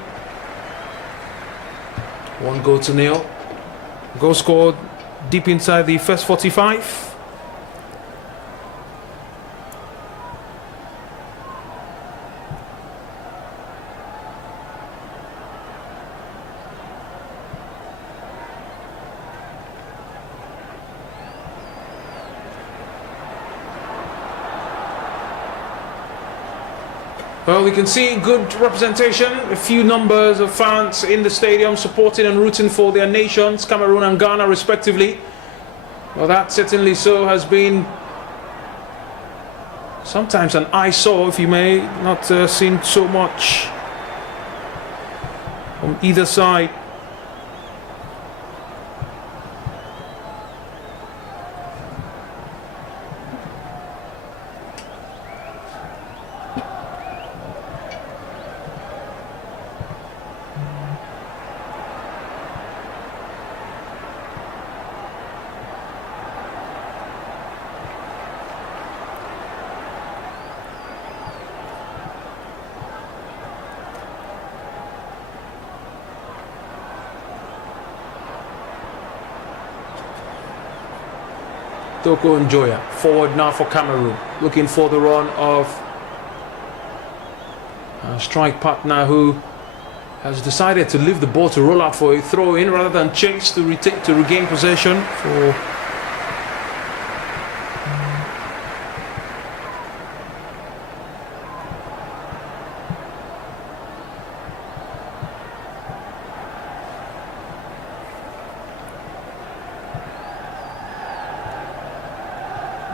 1-0. Goal scored deep inside the first 45. Well, we can see good representation, a few numbers of fans in the stadium supporting and rooting for their nations, Cameroon and Ghana respectively. Well, that certainly so has been sometimes an eyesore, if you may, not seen so much from either side. Toko Njoya forward now for Cameroon, looking for the run of a strike partner who has decided to leave the ball to roll out for a throw in rather than chase to regain possession for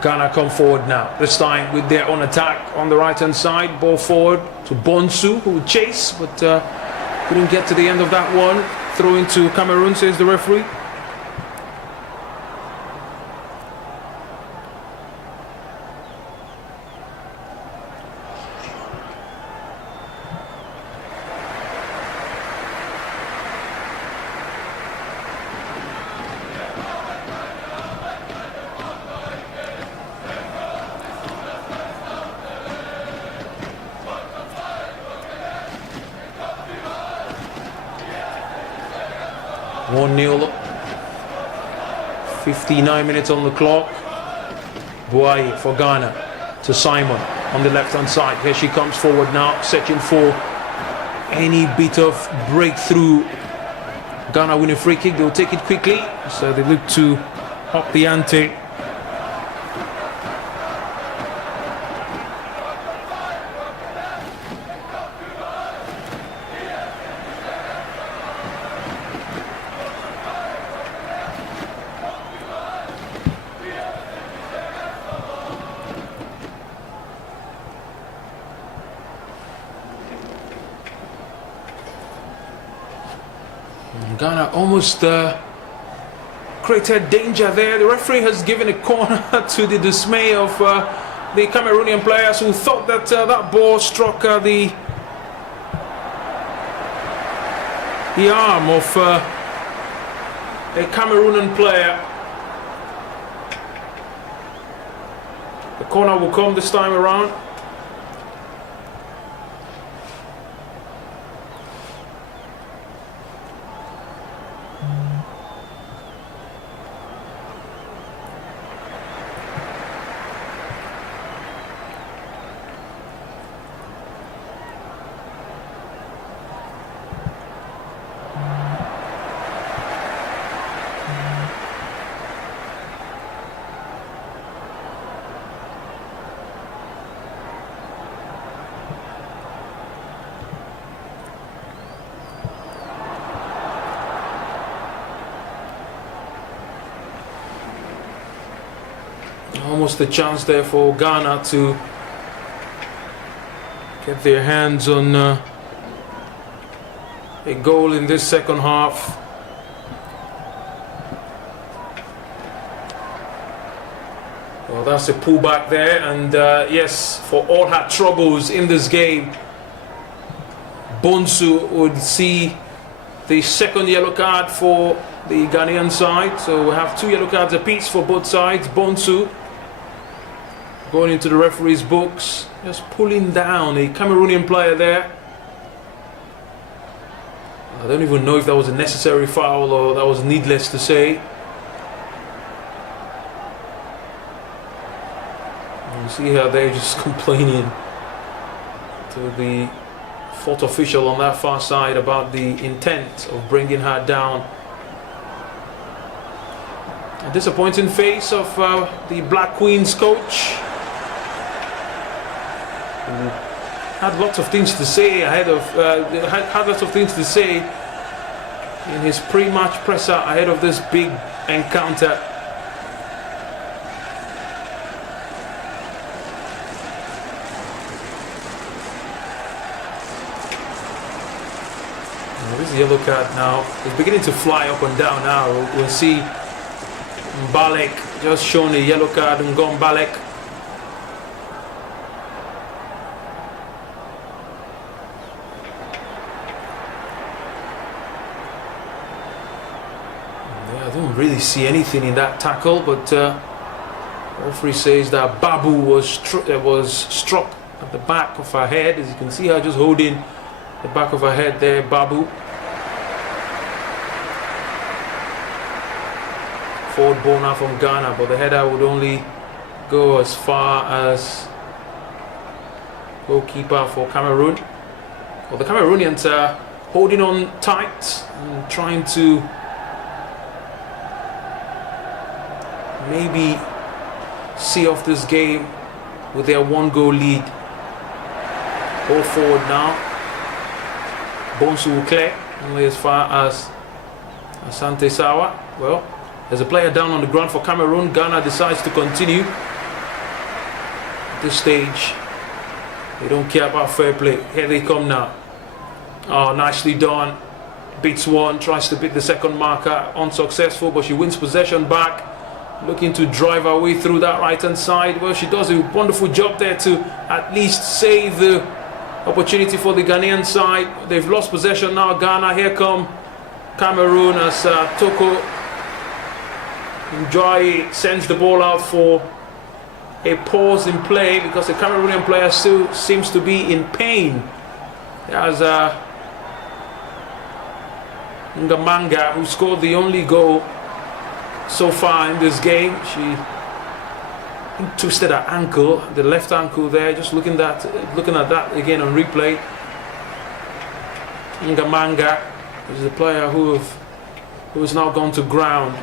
Ghana come forward now, this time with their own attack on the right hand side. Ball forward to Bonsu, who would chase but couldn't get to the end of that one. Throw into Cameroon, says the referee. One 0 59 minutes on the clock. Boaye for Ghana to Simon on the left hand side. Here she comes forward now, searching for any bit of breakthrough. Ghana win a free kick, they'll take it quickly, so they look to up the ante. Ghana almost created danger there. The referee has given a corner to the dismay of the Cameroonian players who thought that that ball struck the arm of a Cameroonian player. The corner will come this time around. Almost a chance there for Ghana to get their hands on a goal in this second half. Well, that's a pullback there, and yes, for all her troubles in this game, Bonsu would see the second yellow card for the Ghanaian side. So we have 2 yellow cards apiece for both sides. Bonsu going into the referee's books, just pulling down a Cameroonian player there. I don't even know if that was a necessary foul or that was needless to say. You see how they're just complaining to the 4th official on that far side about the intent of bringing her down. A disappointing face of the Black Queens coach, who had lots of things to say ahead of had lots of things to say in his pre-match presser ahead of this big encounter. This yellow card now is beginning to fly up and down now. We'll see Mbalek just shown a yellow card, Ngom Mbalek. Yeah, I don't really see anything in that tackle, but referee says that Babu was struck at the back of her head. As you can see her just holding the back of her head there, Babu. Forward bowler from Ghana, but the header would only go as far as goalkeeper for Cameroon. Well, the Cameroonians are holding on tight and trying to maybe see off this game with their 1-goal lead. Ball forward now. Bonsu will clear only as far as Asante Sawa. Well, there's a player down on the ground for Cameroon. Ghana decides to continue. At this stage, they don't care about fair play. Here they come now. Oh, nicely done. Beats one, tries to beat the second marker. Unsuccessful, but she wins possession back. Looking to drive her way through that right-hand side. Well, she does a wonderful job there to at least save the opportunity for the Ghanaian side. They've lost possession now, Ghana. Here come Cameroon as Toko Njoy sends the ball out for a pause in play because the Cameroonian player still seems to be in pain. There's Ngamanga, who scored the only goal so far in this game. She twisted her ankle, the left ankle there. Just looking at that again on replay. Ngamanga is the player who has now gone to ground.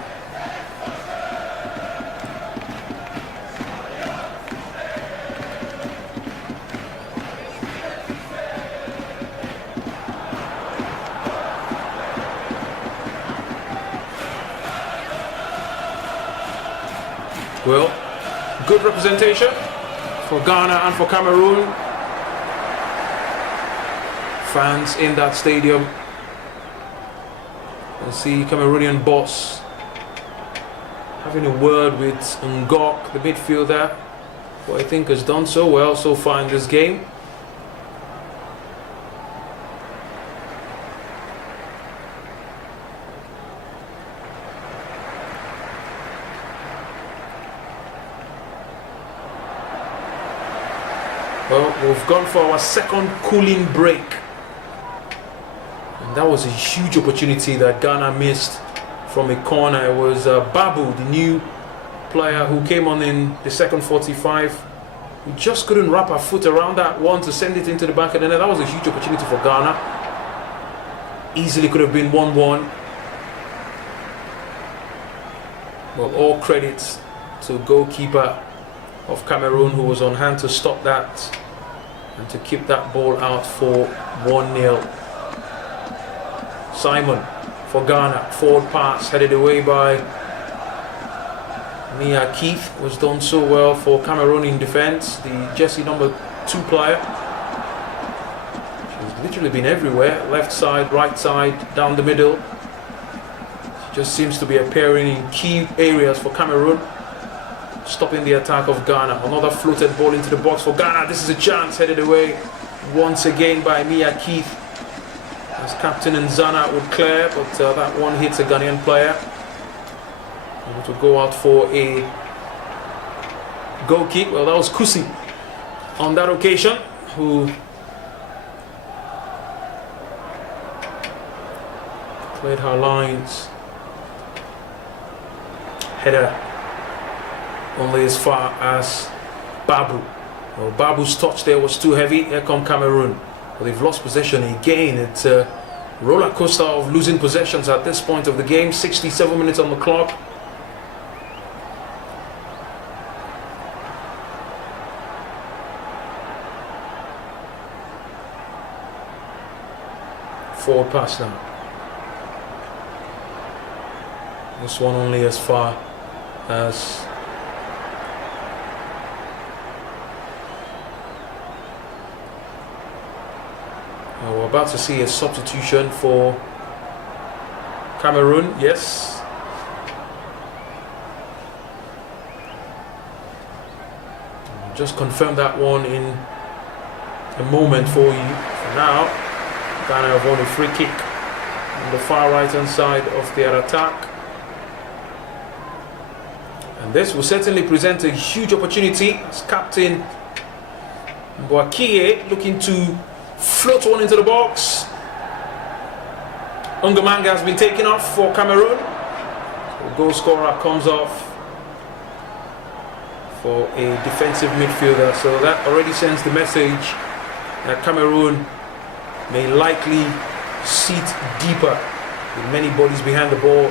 Well, good representation for Ghana and for Cameroon. Fans in that stadium. I see Cameroonian boss having a word with Ngok, the midfielder, who I think has done so well so far in this game. Well, we've gone for our second cooling break. And that was a huge opportunity that Ghana missed from a corner. It was Babu, the new player who came on in the second 45. We just couldn't wrap our foot around that one to send it into the back of the net. That was a huge opportunity for Ghana. Easily could have been 1-1. Well, all credits to goalkeeper of Cameroon, who was on hand to stop that and to keep that ball out for 1-0. Simon for Ghana, forward pass headed away by Mia Keith, was done so well for Cameroon in defense, the jersey number 2 player. She's literally been everywhere, left side, right side, down the middle. She just seems to be appearing in key areas for Cameroon, stopping the attack of Ghana. Another floated ball into the box for Ghana. This is a chance, headed away once again by Mia Keith. As Captain Nzana would clear, but that one hits a Ghanaian player. Able to go out for a goal kick. Well, that was Kusi on that occasion, who played her lines. Header only as far as Babu. Well, Babu's touch there was too heavy. Here come Cameroon. Well, they've lost possession again. It's a roller coaster of losing possessions at this point of the game. 67 minutes on the clock. Forward pass now. This one only as far as we're about to see a substitution for Cameroon. Yes. Just confirm that one in a moment for you. For now, Ghana have won a free kick on the far right hand side of their attack. And this will certainly present a huge opportunity as Captain Mboakie looking to float one into the box. Ungamanga has been taken off for Cameroon. So the goal scorer comes off for a defensive midfielder. So that already sends the message that Cameroon may likely sit deeper with many bodies behind the ball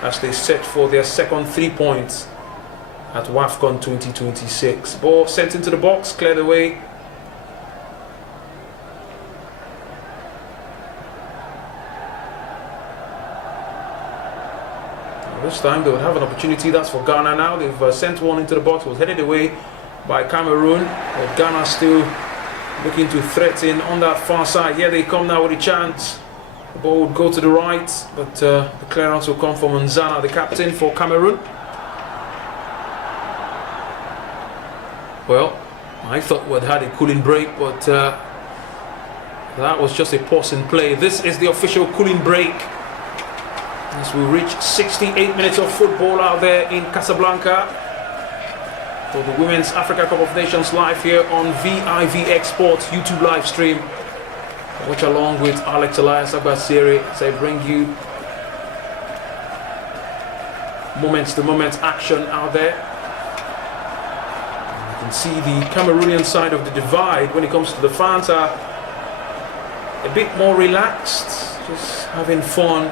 as they set for their second 3 points at Wafcon 2026. Ball sent into the box, cleared away. This time they would have an opportunity. That's for Ghana now. They've sent one into the box. It was headed away by Cameroon. But Ghana still looking to threaten on that far side. Here they come now with a chance. The ball would go to the right, but the clearance will come from Nzana, the captain for Cameroon. Well, I thought we'd had a cooling break, but that was just a pause in play. This is the official cooling break as we reach 68 minutes of football out there in Casablanca for the Women's Africa Cup of Nations live here on VIVXSPORTS YouTube live stream. Watch along with Alex Elias Agbasiri as I bring you moment-to-moment action out there. You can see the Cameroonian side of the divide when it comes to the fans are a bit more relaxed, just having fun.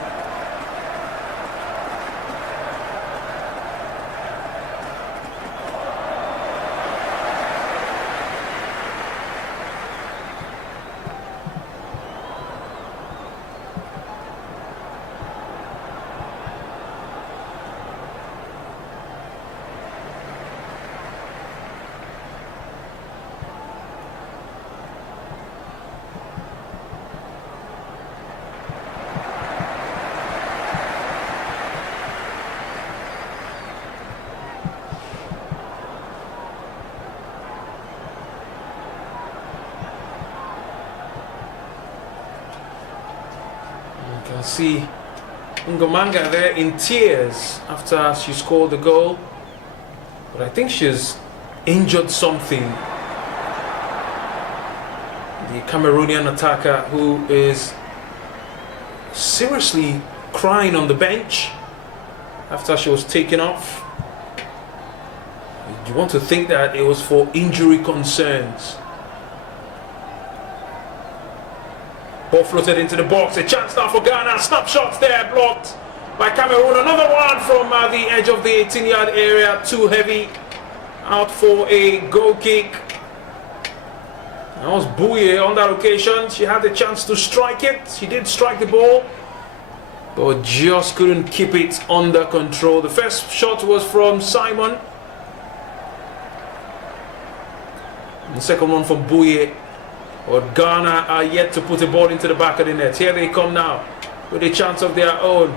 You can see Ungamanga there in tears after she scored the goal, but I think she's injured something. The Cameroonian attacker who is seriously crying on the bench after she was taken off. You want to think that it was for injury concerns. Ball floated into the box, a chance now for Ghana, snapshots there, blocked by Cameroon. Another one from the edge of the 18-yard area, too heavy, out for a goal kick. That was Bouye on that occasion. She had the chance to strike it. She did strike the ball, but just couldn't keep it under control. The first shot was from Simon. The second one from Bouye. But Ghana are yet to put a ball into the back of the net. Here they come now with a chance of their own.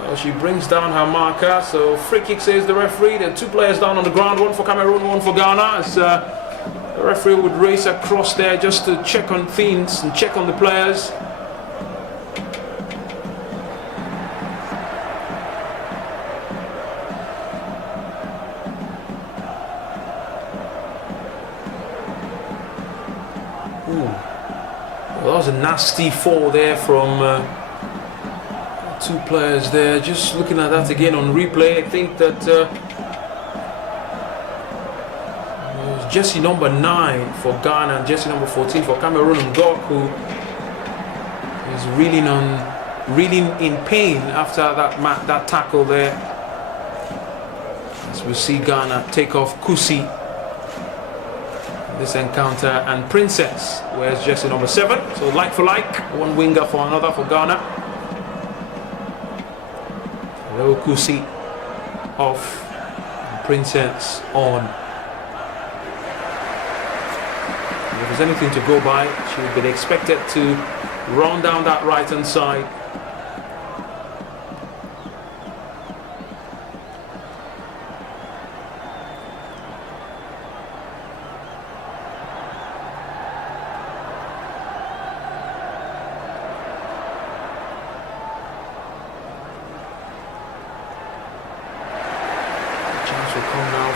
Well, she brings down her marker. So free kick, says the referee. There are two players down on the ground, one for Cameroon, one for Ghana. As the referee would race across there just to check on things and check on the players. was a nasty fall there from two players there. Just looking at that again on replay, I think that it was jersey number 9 for Ghana and jersey number 14 for Cameroon, Ngok, who is reeling in pain after that tackle there. As we see Ghana take off Kusi this encounter, and Princess wears jersey number 7, so like for like, one winger for another for Ghana. Hello Kusi off, and Princess on. If there's anything to go by, she would be expected to run down that right hand side.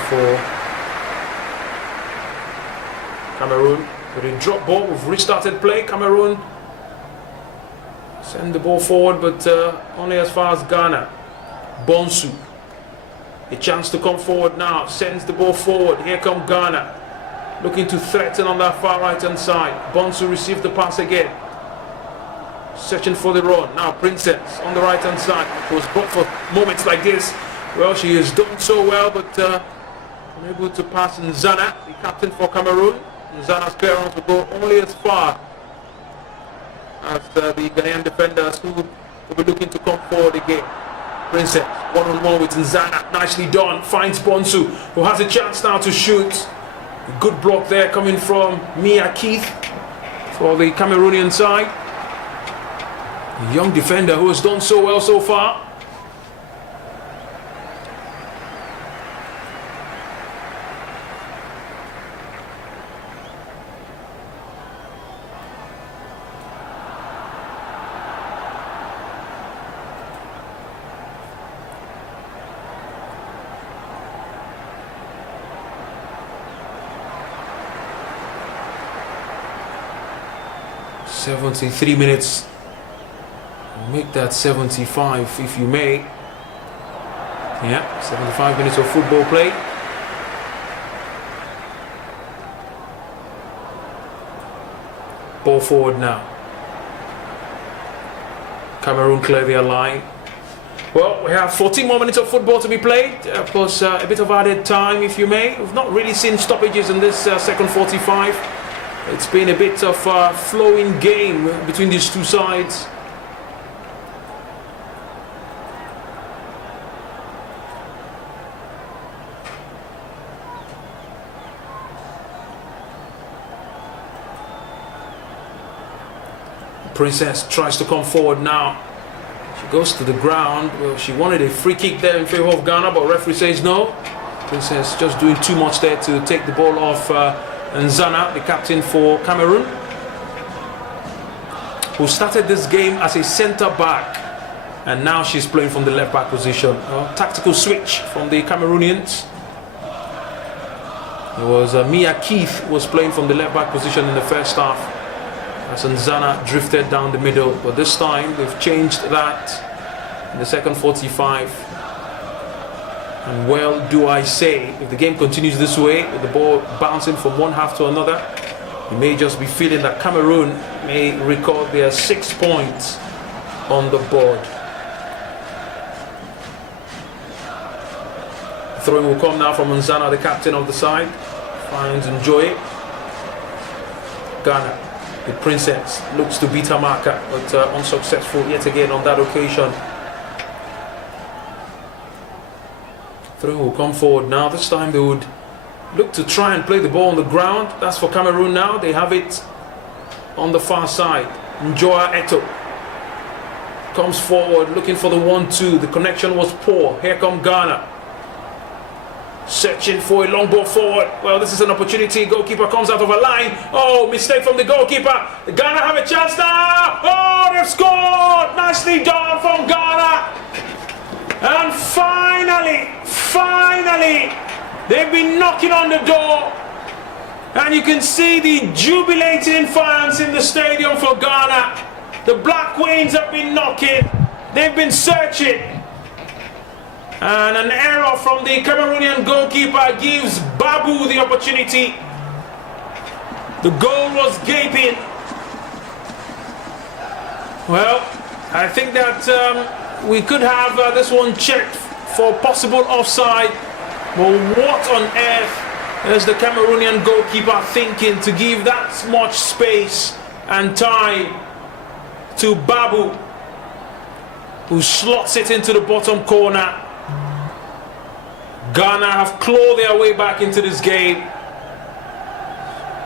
For Cameroon, with a drop ball, we've restarted play. Cameroon send the ball forward, but only as far as Ghana. Bonsu, a chance to come forward now, sends the ball forward. Here come Ghana, looking to threaten on that far right hand side. Bonsu received the pass again, searching for the run. Now Princess on the right hand side. It was brought for moments like this. Well, she has done so well, but unable to pass Nzana, the captain for Cameroon. Nzana's clearance will go only as far as the Ghanaian defenders who will be looking to come forward again. Princess, one-on-one with Nzana, nicely done, finds Bonsu, who has a chance now to shoot. A good block there coming from Mia Keith for the Cameroonian side. A young defender who has done so well so far. "73 minutes, make that 75 if you may." Yeah, 75 minutes of football play. Ball forward now. Cameroon clear their line. Well, we have 14 more minutes of football to be played, plus a bit of added time if you may. We've not really seen stoppages in this second 45. It's been a bit of a flowing game between these two sides. Princess tries to come forward now. She goes to the ground. Well, she wanted a free kick there in favor of Ghana, but referee says no. Princess just doing too much there to take the ball off Nzana, the captain for Cameroon, who started this game as a centre back, and now she's playing from the left back position. Tactical switch from the Cameroonians. It was Mia Keith was playing from the left back position in the first half, as Nzana drifted down the middle, but this time they've changed that in the second 45. And well do I say, if the game continues this way, with the ball bouncing from one half to another, you may just be feeling that Cameroon may record their 6 points on the board. The throwing will come now from Nzana, the captain of the side. Finds Njoy. Ghana, the Princess, looks to beat her marker, but unsuccessful yet again on that occasion. Throw will come forward now. This time they would look to try and play the ball on the ground. That's for Cameroon now. They have it on the far side. Njoa Eto comes forward looking for the 1-2. The connection was poor. Here come Ghana, searching for a long ball forward. Well, this is an opportunity. Goalkeeper comes out of a line. Oh, mistake from the goalkeeper. Ghana have a chance now. Oh, they've scored. Nicely done from Ghana. And finally, they've been knocking on the door And you can see the jubilating fans in the stadium for Ghana. The Black Queens have been knocking. They've been searching. And an error from the Cameroonian goalkeeper gives Babu the opportunity. The goal was gaping. Well, I think that we could have this one checked for possible offside. But what on earth is the Cameroonian goalkeeper thinking to give that much space and time to Babu, who slots it into the bottom corner? Ghana have clawed their way back into this game.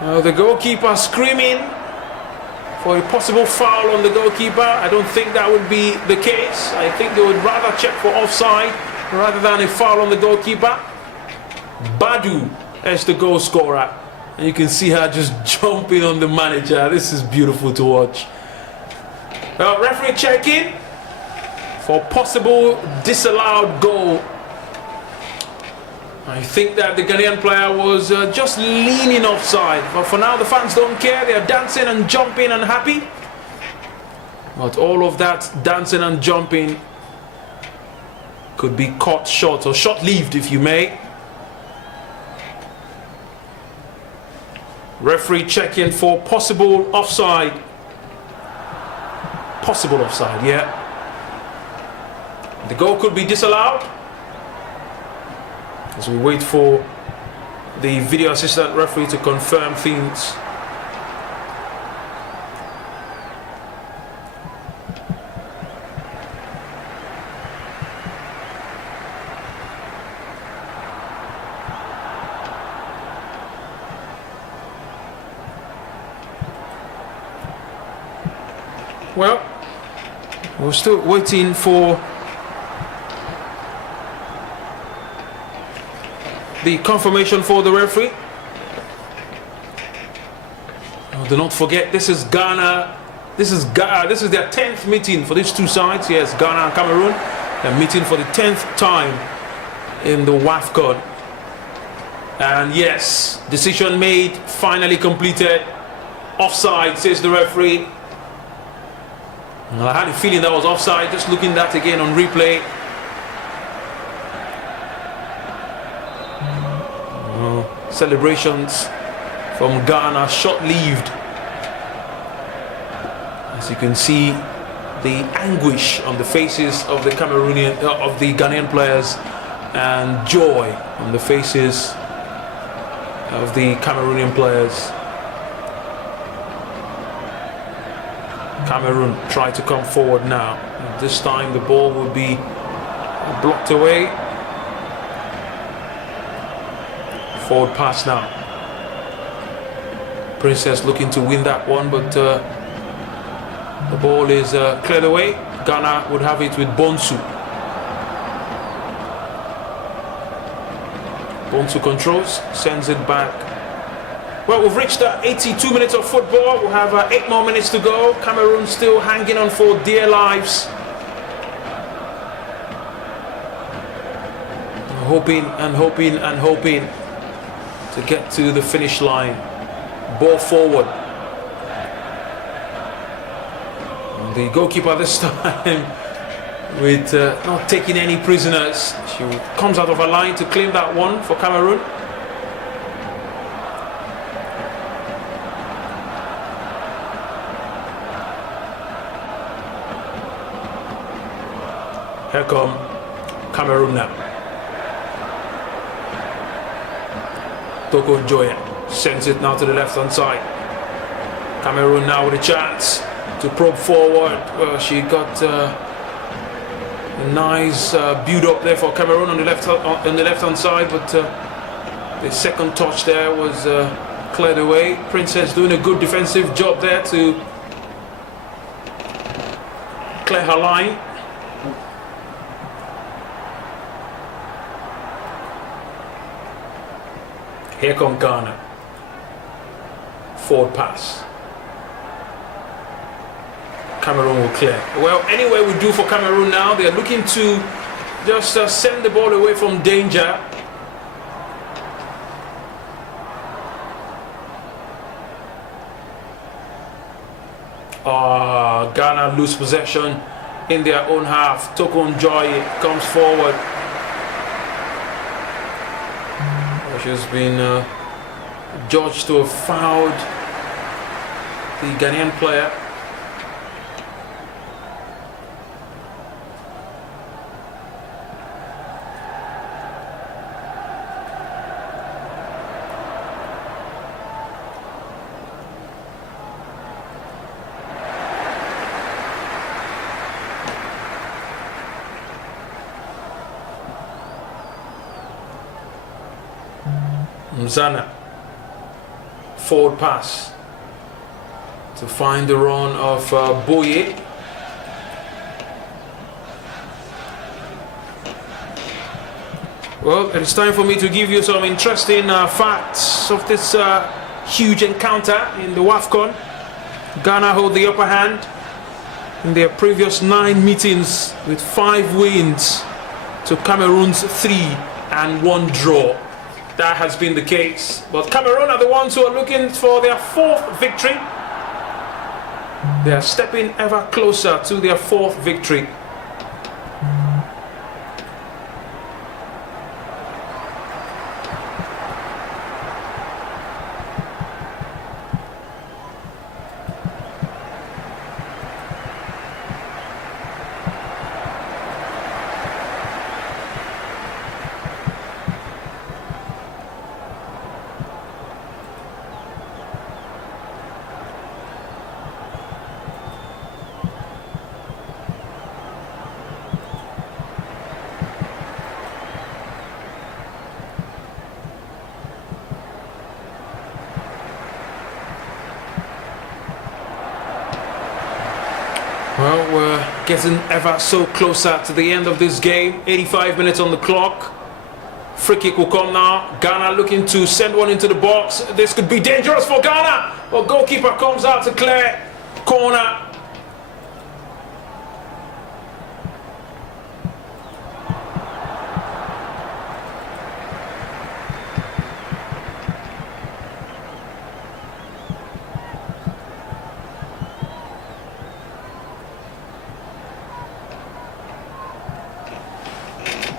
The goalkeeper screaming for a possible foul on the goalkeeper. I don't think that would be the case. I think they would rather check for offside rather than a foul on the goalkeeper. Badu as the goal scorer, and you can see her just jumping on the manager. This is beautiful to watch. Referee checking for possible disallowed goal. I think that the Ghanaian player was just leaning offside, but for now the fans don't care. They are dancing and jumping and happy. But all of that dancing and jumping could be caught short, or short-lived if you may. Referee checking for possible offside. Possible offside, yeah. The goal could be disallowed. As we wait for the video assistant referee to confirm things. Well, we're still waiting for the confirmation for the referee. Do not forget, this is Ghana. This is their 10th meeting for these two sides. Yes, Ghana and Cameroon. They're meeting for the 10th time in the Wafcon. And yes, decision made, finally completed. Offside, says the referee. Well, I had a feeling that was offside, just looking at that again on replay. Celebrations from Ghana, short-lived. As you can see, the anguish on the faces of the Ghanaian players, and joy on the faces of the Cameroonian players. Cameroon try to come forward now. And this time the ball will be blocked away. Forward pass now. Princess looking to win that one, but the ball is cleared away. Ghana would have it with Bonsu. Bonsu controls, sends it back. Well, we've reached 82 minutes of football. We'll have 8 more minutes to go. Cameroon still hanging on for dear lives. Hoping and hoping and hoping to get to the finish line. Ball forward. And the goalkeeper this time with not taking any prisoners. She comes out of her line to claim that one for Cameroon. Here come Cameroon now. Toko Njoya sends it now to the left hand side. Cameroon now with a chance to probe forward. She got a nice build up there for Cameroon on the left hand side, but the second touch there was cleared away. Princess doing a good defensive job there to clear her line. Here come Ghana. Forward pass. Cameroon will clear. Well, anyway, we do for Cameroon now. They are looking to just send the ball away from danger. Ghana lose possession in their own half. Tokon Joy comes forward. She's been judged to have fouled the Ghanaian player. Mzana, forward pass to find the run of Boye. Well, it's time for me to give you some interesting facts of this huge encounter in the Wafcon. Ghana hold the upper hand in their previous 9 meetings with 5 wins to Cameroon's 3 and 1 draw. That has been the case, but Cameroon are the ones who are looking for their 4th victory. They are stepping ever closer to their 4th victory. Well, we're getting ever so closer to the end of this game. 85 minutes on the clock. Free kick will come now. Ghana looking to send one into the box. This could be dangerous for Ghana. But goalkeeper comes out to clear. Corner.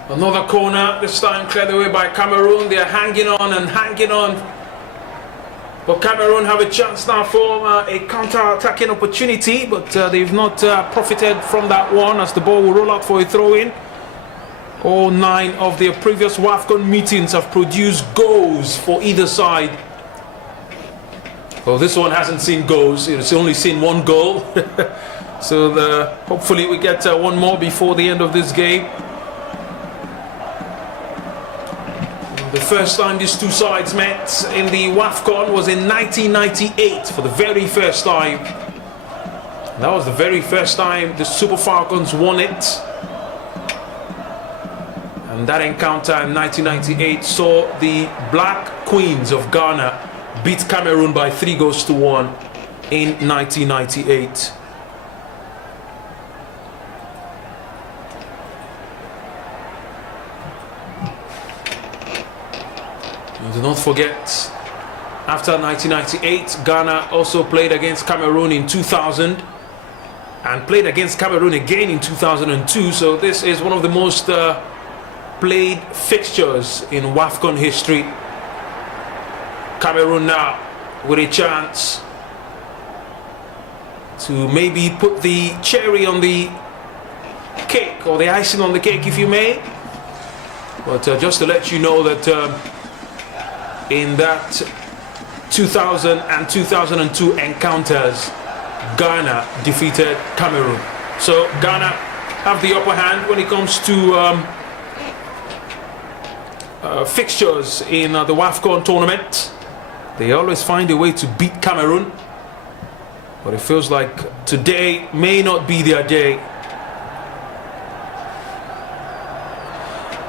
Another corner, this time cleared away by Cameroon. They are hanging on and hanging on. But Cameroon have a chance now for a counter-attacking opportunity, but they've not profited from that one as the ball will roll out for a throw-in. All 9 of their previous Wafcon meetings have produced goals for either side. Well, this one hasn't seen goals, it's only seen 1 goal. So hopefully we get 1 more before the end of this game. The first time these 2 sides met in the Wafcon was in 1998 for the very first time. That was the very first time the Super Falcons won it. And that encounter in 1998 saw the Black Queens of Ghana beat Cameroon by 3-1 in 1998. Do not forget, after 1998, Ghana also played against Cameroon in 2000 and played against Cameroon again in 2002. So this is one of the most played fixtures in Wafcon history. Cameroon now with a chance to maybe put the cherry on the cake, or the icing on the cake if you may. But just to let you know that in that 2000 and 2002 encounters, Ghana defeated Cameroon. So Ghana have the upper hand when it comes to fixtures in the Wafcon tournament. They always find a way to beat Cameroon, but it feels like today may not be their day.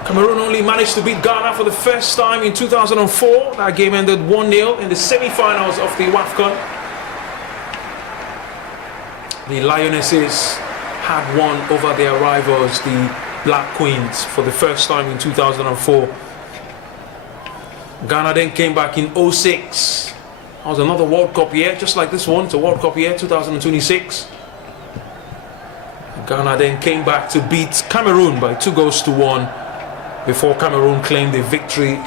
Cameroon only managed to beat Ghana for the first time in 2004. That game ended 1-0 in the semi-finals of the Wafcon. The Lionesses had won over their rivals, the Black Queens, for the first time in 2004. Ghana then came back in 2006 That was another World Cup year, just like this one. It's a World Cup year, 2026. Ghana then came back to beat Cameroon by 2-1 before Cameroon claimed a victory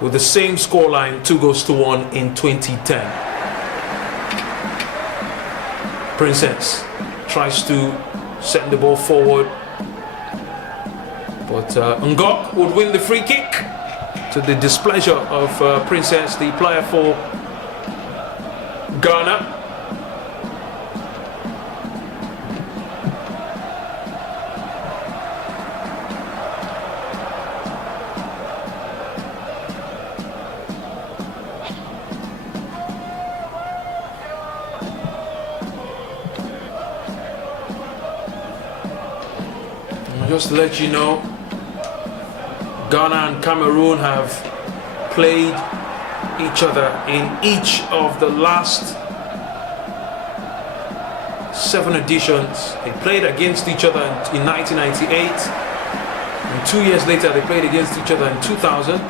with the same scoreline, 2-1 in 2010. Princess tries to send the ball forward, but Ngok would win the free kick to the displeasure of Princess, the player for Ghana. Just to let you know, Ghana and Cameroon have played each other in each of the last 7 editions. They played against each other in 1998, and 2 years later they played against each other in 2000.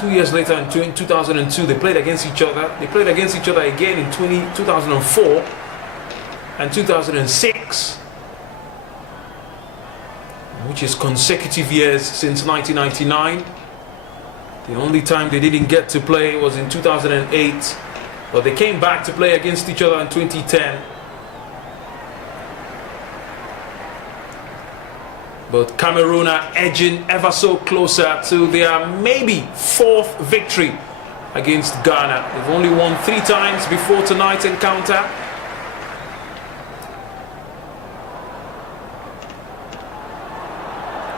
2 years later in 2002 they played against each other. They played against each other again in 2004 and 2006. Which is consecutive years since 1999. The only time they didn't get to play was in 2008, but they came back to play against each other in 2010. But Cameroon are edging ever so closer to their maybe 4th victory against Ghana. They've only won 3 times before tonight's encounter.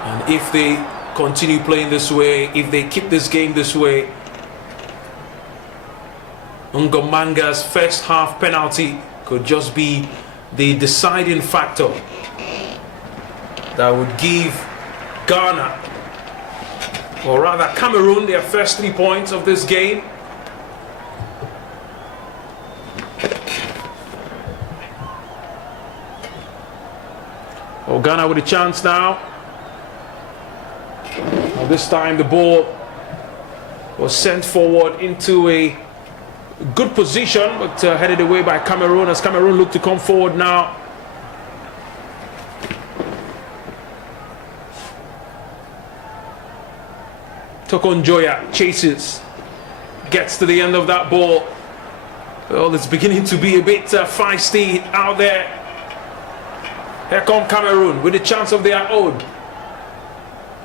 And if they continue playing this way, if they keep this game this way, Ngamanga's first half penalty could just be the deciding factor that would give Ghana, or rather Cameroon, their first 3 points of this game. Oh, Ghana with a chance now. This time the ball was sent forward into a good position, but headed away by Cameroon as Cameroon look to come forward now. Tokonjoya chases, gets to the end of that ball. Well, it's beginning to be a bit feisty out there. Here come Cameroon with a chance of their own.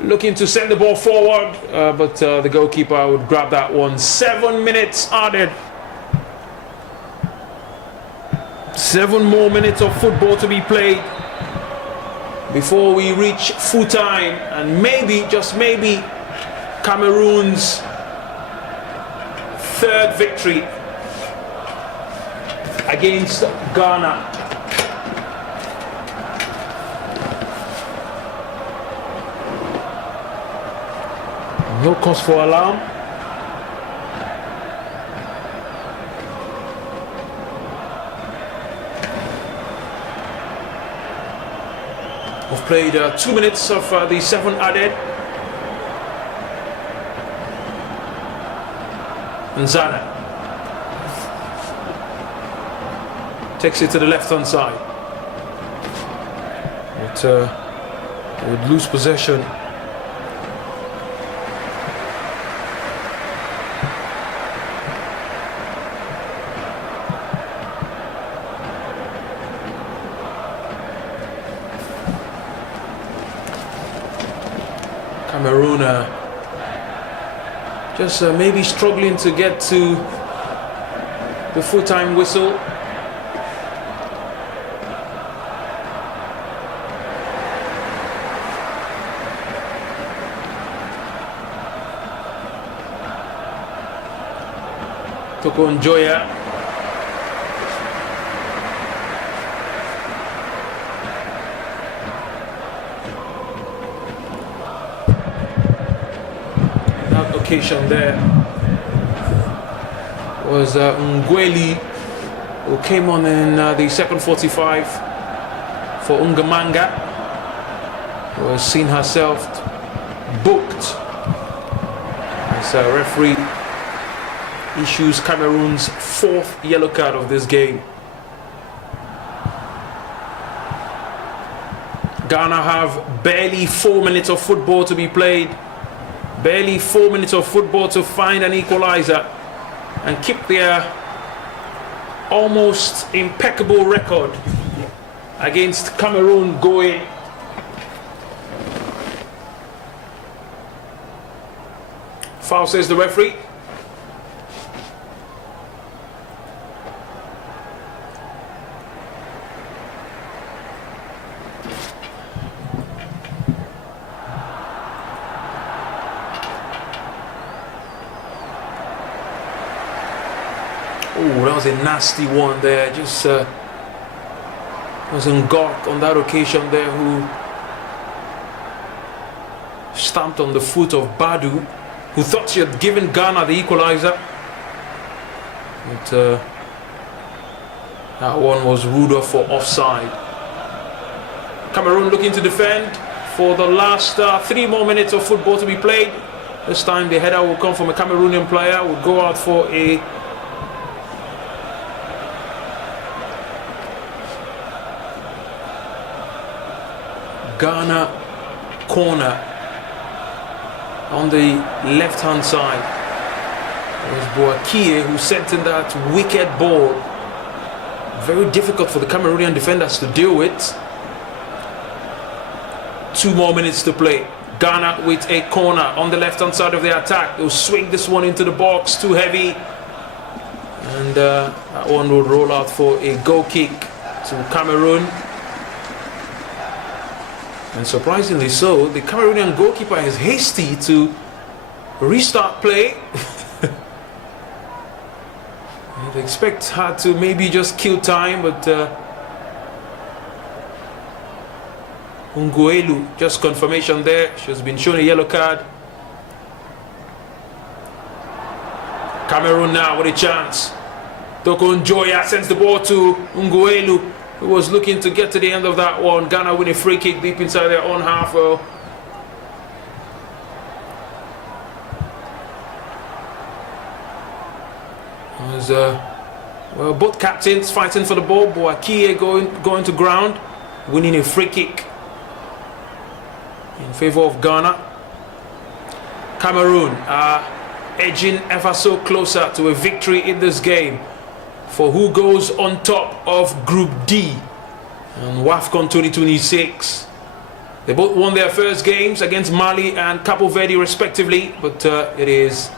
Looking to send the ball forward, but the goalkeeper would grab that one. 7 minutes added. 7 more minutes of football to be played before we reach full time, and maybe, just maybe, Cameroon's 3rd victory against Ghana. No cause for alarm. We've played 2 minutes of the 7 added. Nzana takes it to the left-hand side. But they would lose possession. Cameroon just maybe struggling to get to the full-time whistle. Tokonjoya. That occasion there was Ngweli, who came on in the second 45 for Ngamanga, who has seen herself booked as a referee issues Cameroon's 4th yellow card of this game. Ghana have barely 4 minutes of football to be played. Barely 4 minutes of football to find an equalizer and keep their almost impeccable record against Cameroon going. Foul, says the referee. Oh, that was a nasty one there. Just was Ngok on that occasion there who stamped on the foot of Badu, who thought she had given Ghana the equalizer. But that one was ruled off for offside. Cameroon looking to defend for the last 3 more minutes of football to be played. This time the header will come from a Cameroonian player, will go out for a Ghana corner on the left-hand side. It was Boakie who sent in that wicked ball. Very difficult for the Cameroonian defenders to deal with. 2 more minutes to play. Ghana with a corner on the left-hand side of the attack. They'll swing this one into the box, too heavy. And that one will roll out for a goal kick to Cameroon. And surprisingly so, the Cameroonian goalkeeper is hasty to restart play. I'd expect her to maybe just kill time, but Unguelu, just confirmation there. She's been shown a yellow card. Cameroon now with a chance. Toko Njoya sends the ball to Unguelu, who was looking to get to the end of that one. Ghana with a free kick deep inside their own half. Well, both captains fighting for the ball. Boakie going to ground, winning a free kick in favor of Ghana. Cameroon are edging ever so closer to a victory in this game for who goes on top of Group D and Wafcon 2026. They both won their first games against Mali and Cape Verde respectively, but it is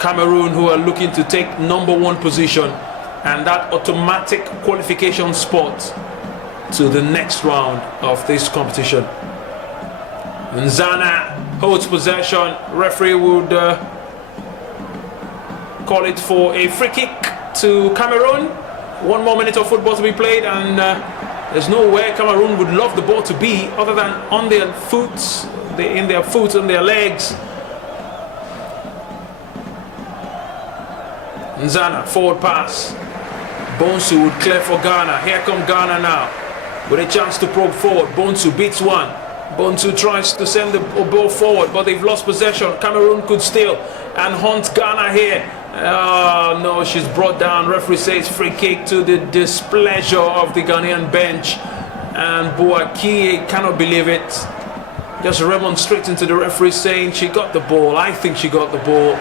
Cameroon who are looking to take #1 position and that automatic qualification spot to the next round of this competition. Nzana holds possession. Referee would call it for a free kick to Cameroon. 1 more minute of football to be played, and there's nowhere Cameroon would love the ball to be other than on their foot, in their foot and their legs. Nzana, forward pass. Bonsu would clear for Ghana. Here come Ghana now with a chance to probe forward. Bonsu beats one. Bonsu tries to send the ball forward, but they've lost possession. Cameroon could steal and hunt Ghana here. Oh no, she's brought down. Referee says free kick to the displeasure of the Ghanaian bench. And Boakie cannot believe it. Just remonstrating to the referee saying she got the ball. I think she got the ball.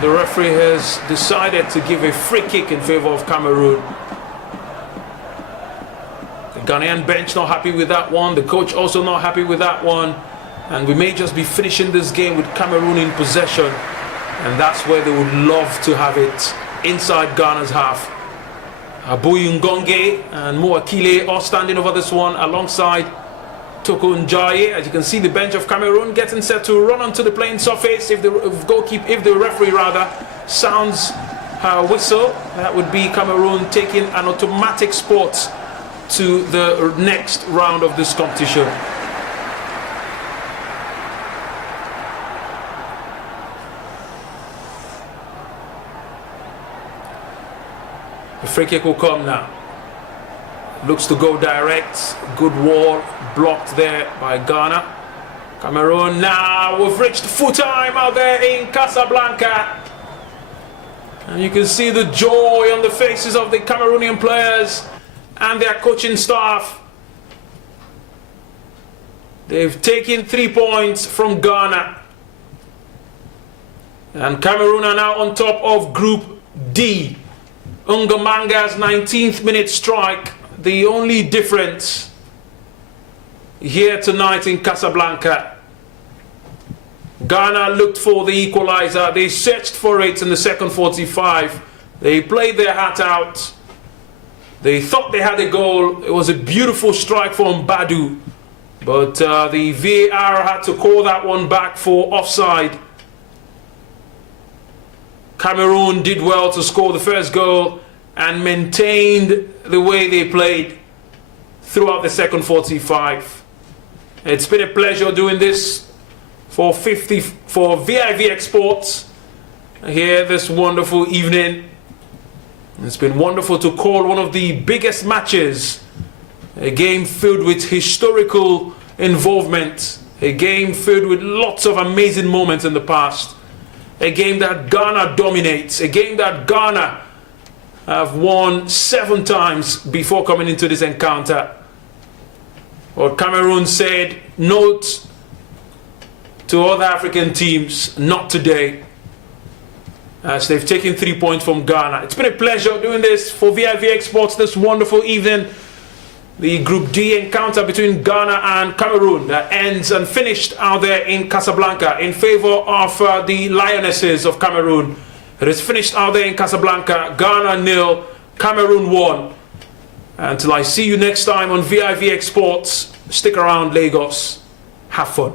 The referee has decided to give a free kick in favor of Cameroon. The Ghanaian bench not happy with that one. The coach also not happy with that one. And we may just be finishing this game with Cameroon in possession. And that's where they would love to have it, inside Ghana's half. Abuyi Ngonge and Moakile all standing over this one alongside Toko Njaye. As you can see, the bench of Cameroon getting set to run onto the playing surface. If the referee sounds her whistle, that would be Cameroon taking an automatic spot to the next round of this competition. The free kick will come now. Looks to go direct. Good wall blocked there by Ghana. Cameroon now, we've reached full time out there in Casablanca. And you can see the joy on the faces of the Cameroonian players and their coaching staff. They've taken 3 points from Ghana. And Cameroon are now on top of Group D. Ungamanga's 19th minute strike, the only difference here tonight in Casablanca. Ghana looked for the equalizer. They searched for it in the second 45. They played their heart out. They thought they had a goal. It was a beautiful strike from Badu. But the VAR had to call that one back for offside. Cameroon did well to score the first goal and maintained the way they played throughout the second 45. It's been a pleasure doing this for VIVXSPORTS here this wonderful evening. It's been wonderful to call one of the biggest matches, a game filled with historical involvement, a game filled with lots of amazing moments in the past, a game that Ghana dominates, a game that Ghana have won 7 times before coming into this encounter. What Cameroon said, note to other African teams, not today, as they've taken 3 points from Ghana. It's been a pleasure doing this for VIVXSPORTS this wonderful evening. The Group D encounter between Ghana and Cameroon that ends and finished out there in Casablanca in favor of the Lionesses of Cameroun. It is finished out there in Casablanca. Ghana 0, Cameroon 1. Until I see you next time on VIVXSPORTS, stick around, Lagos. Have fun.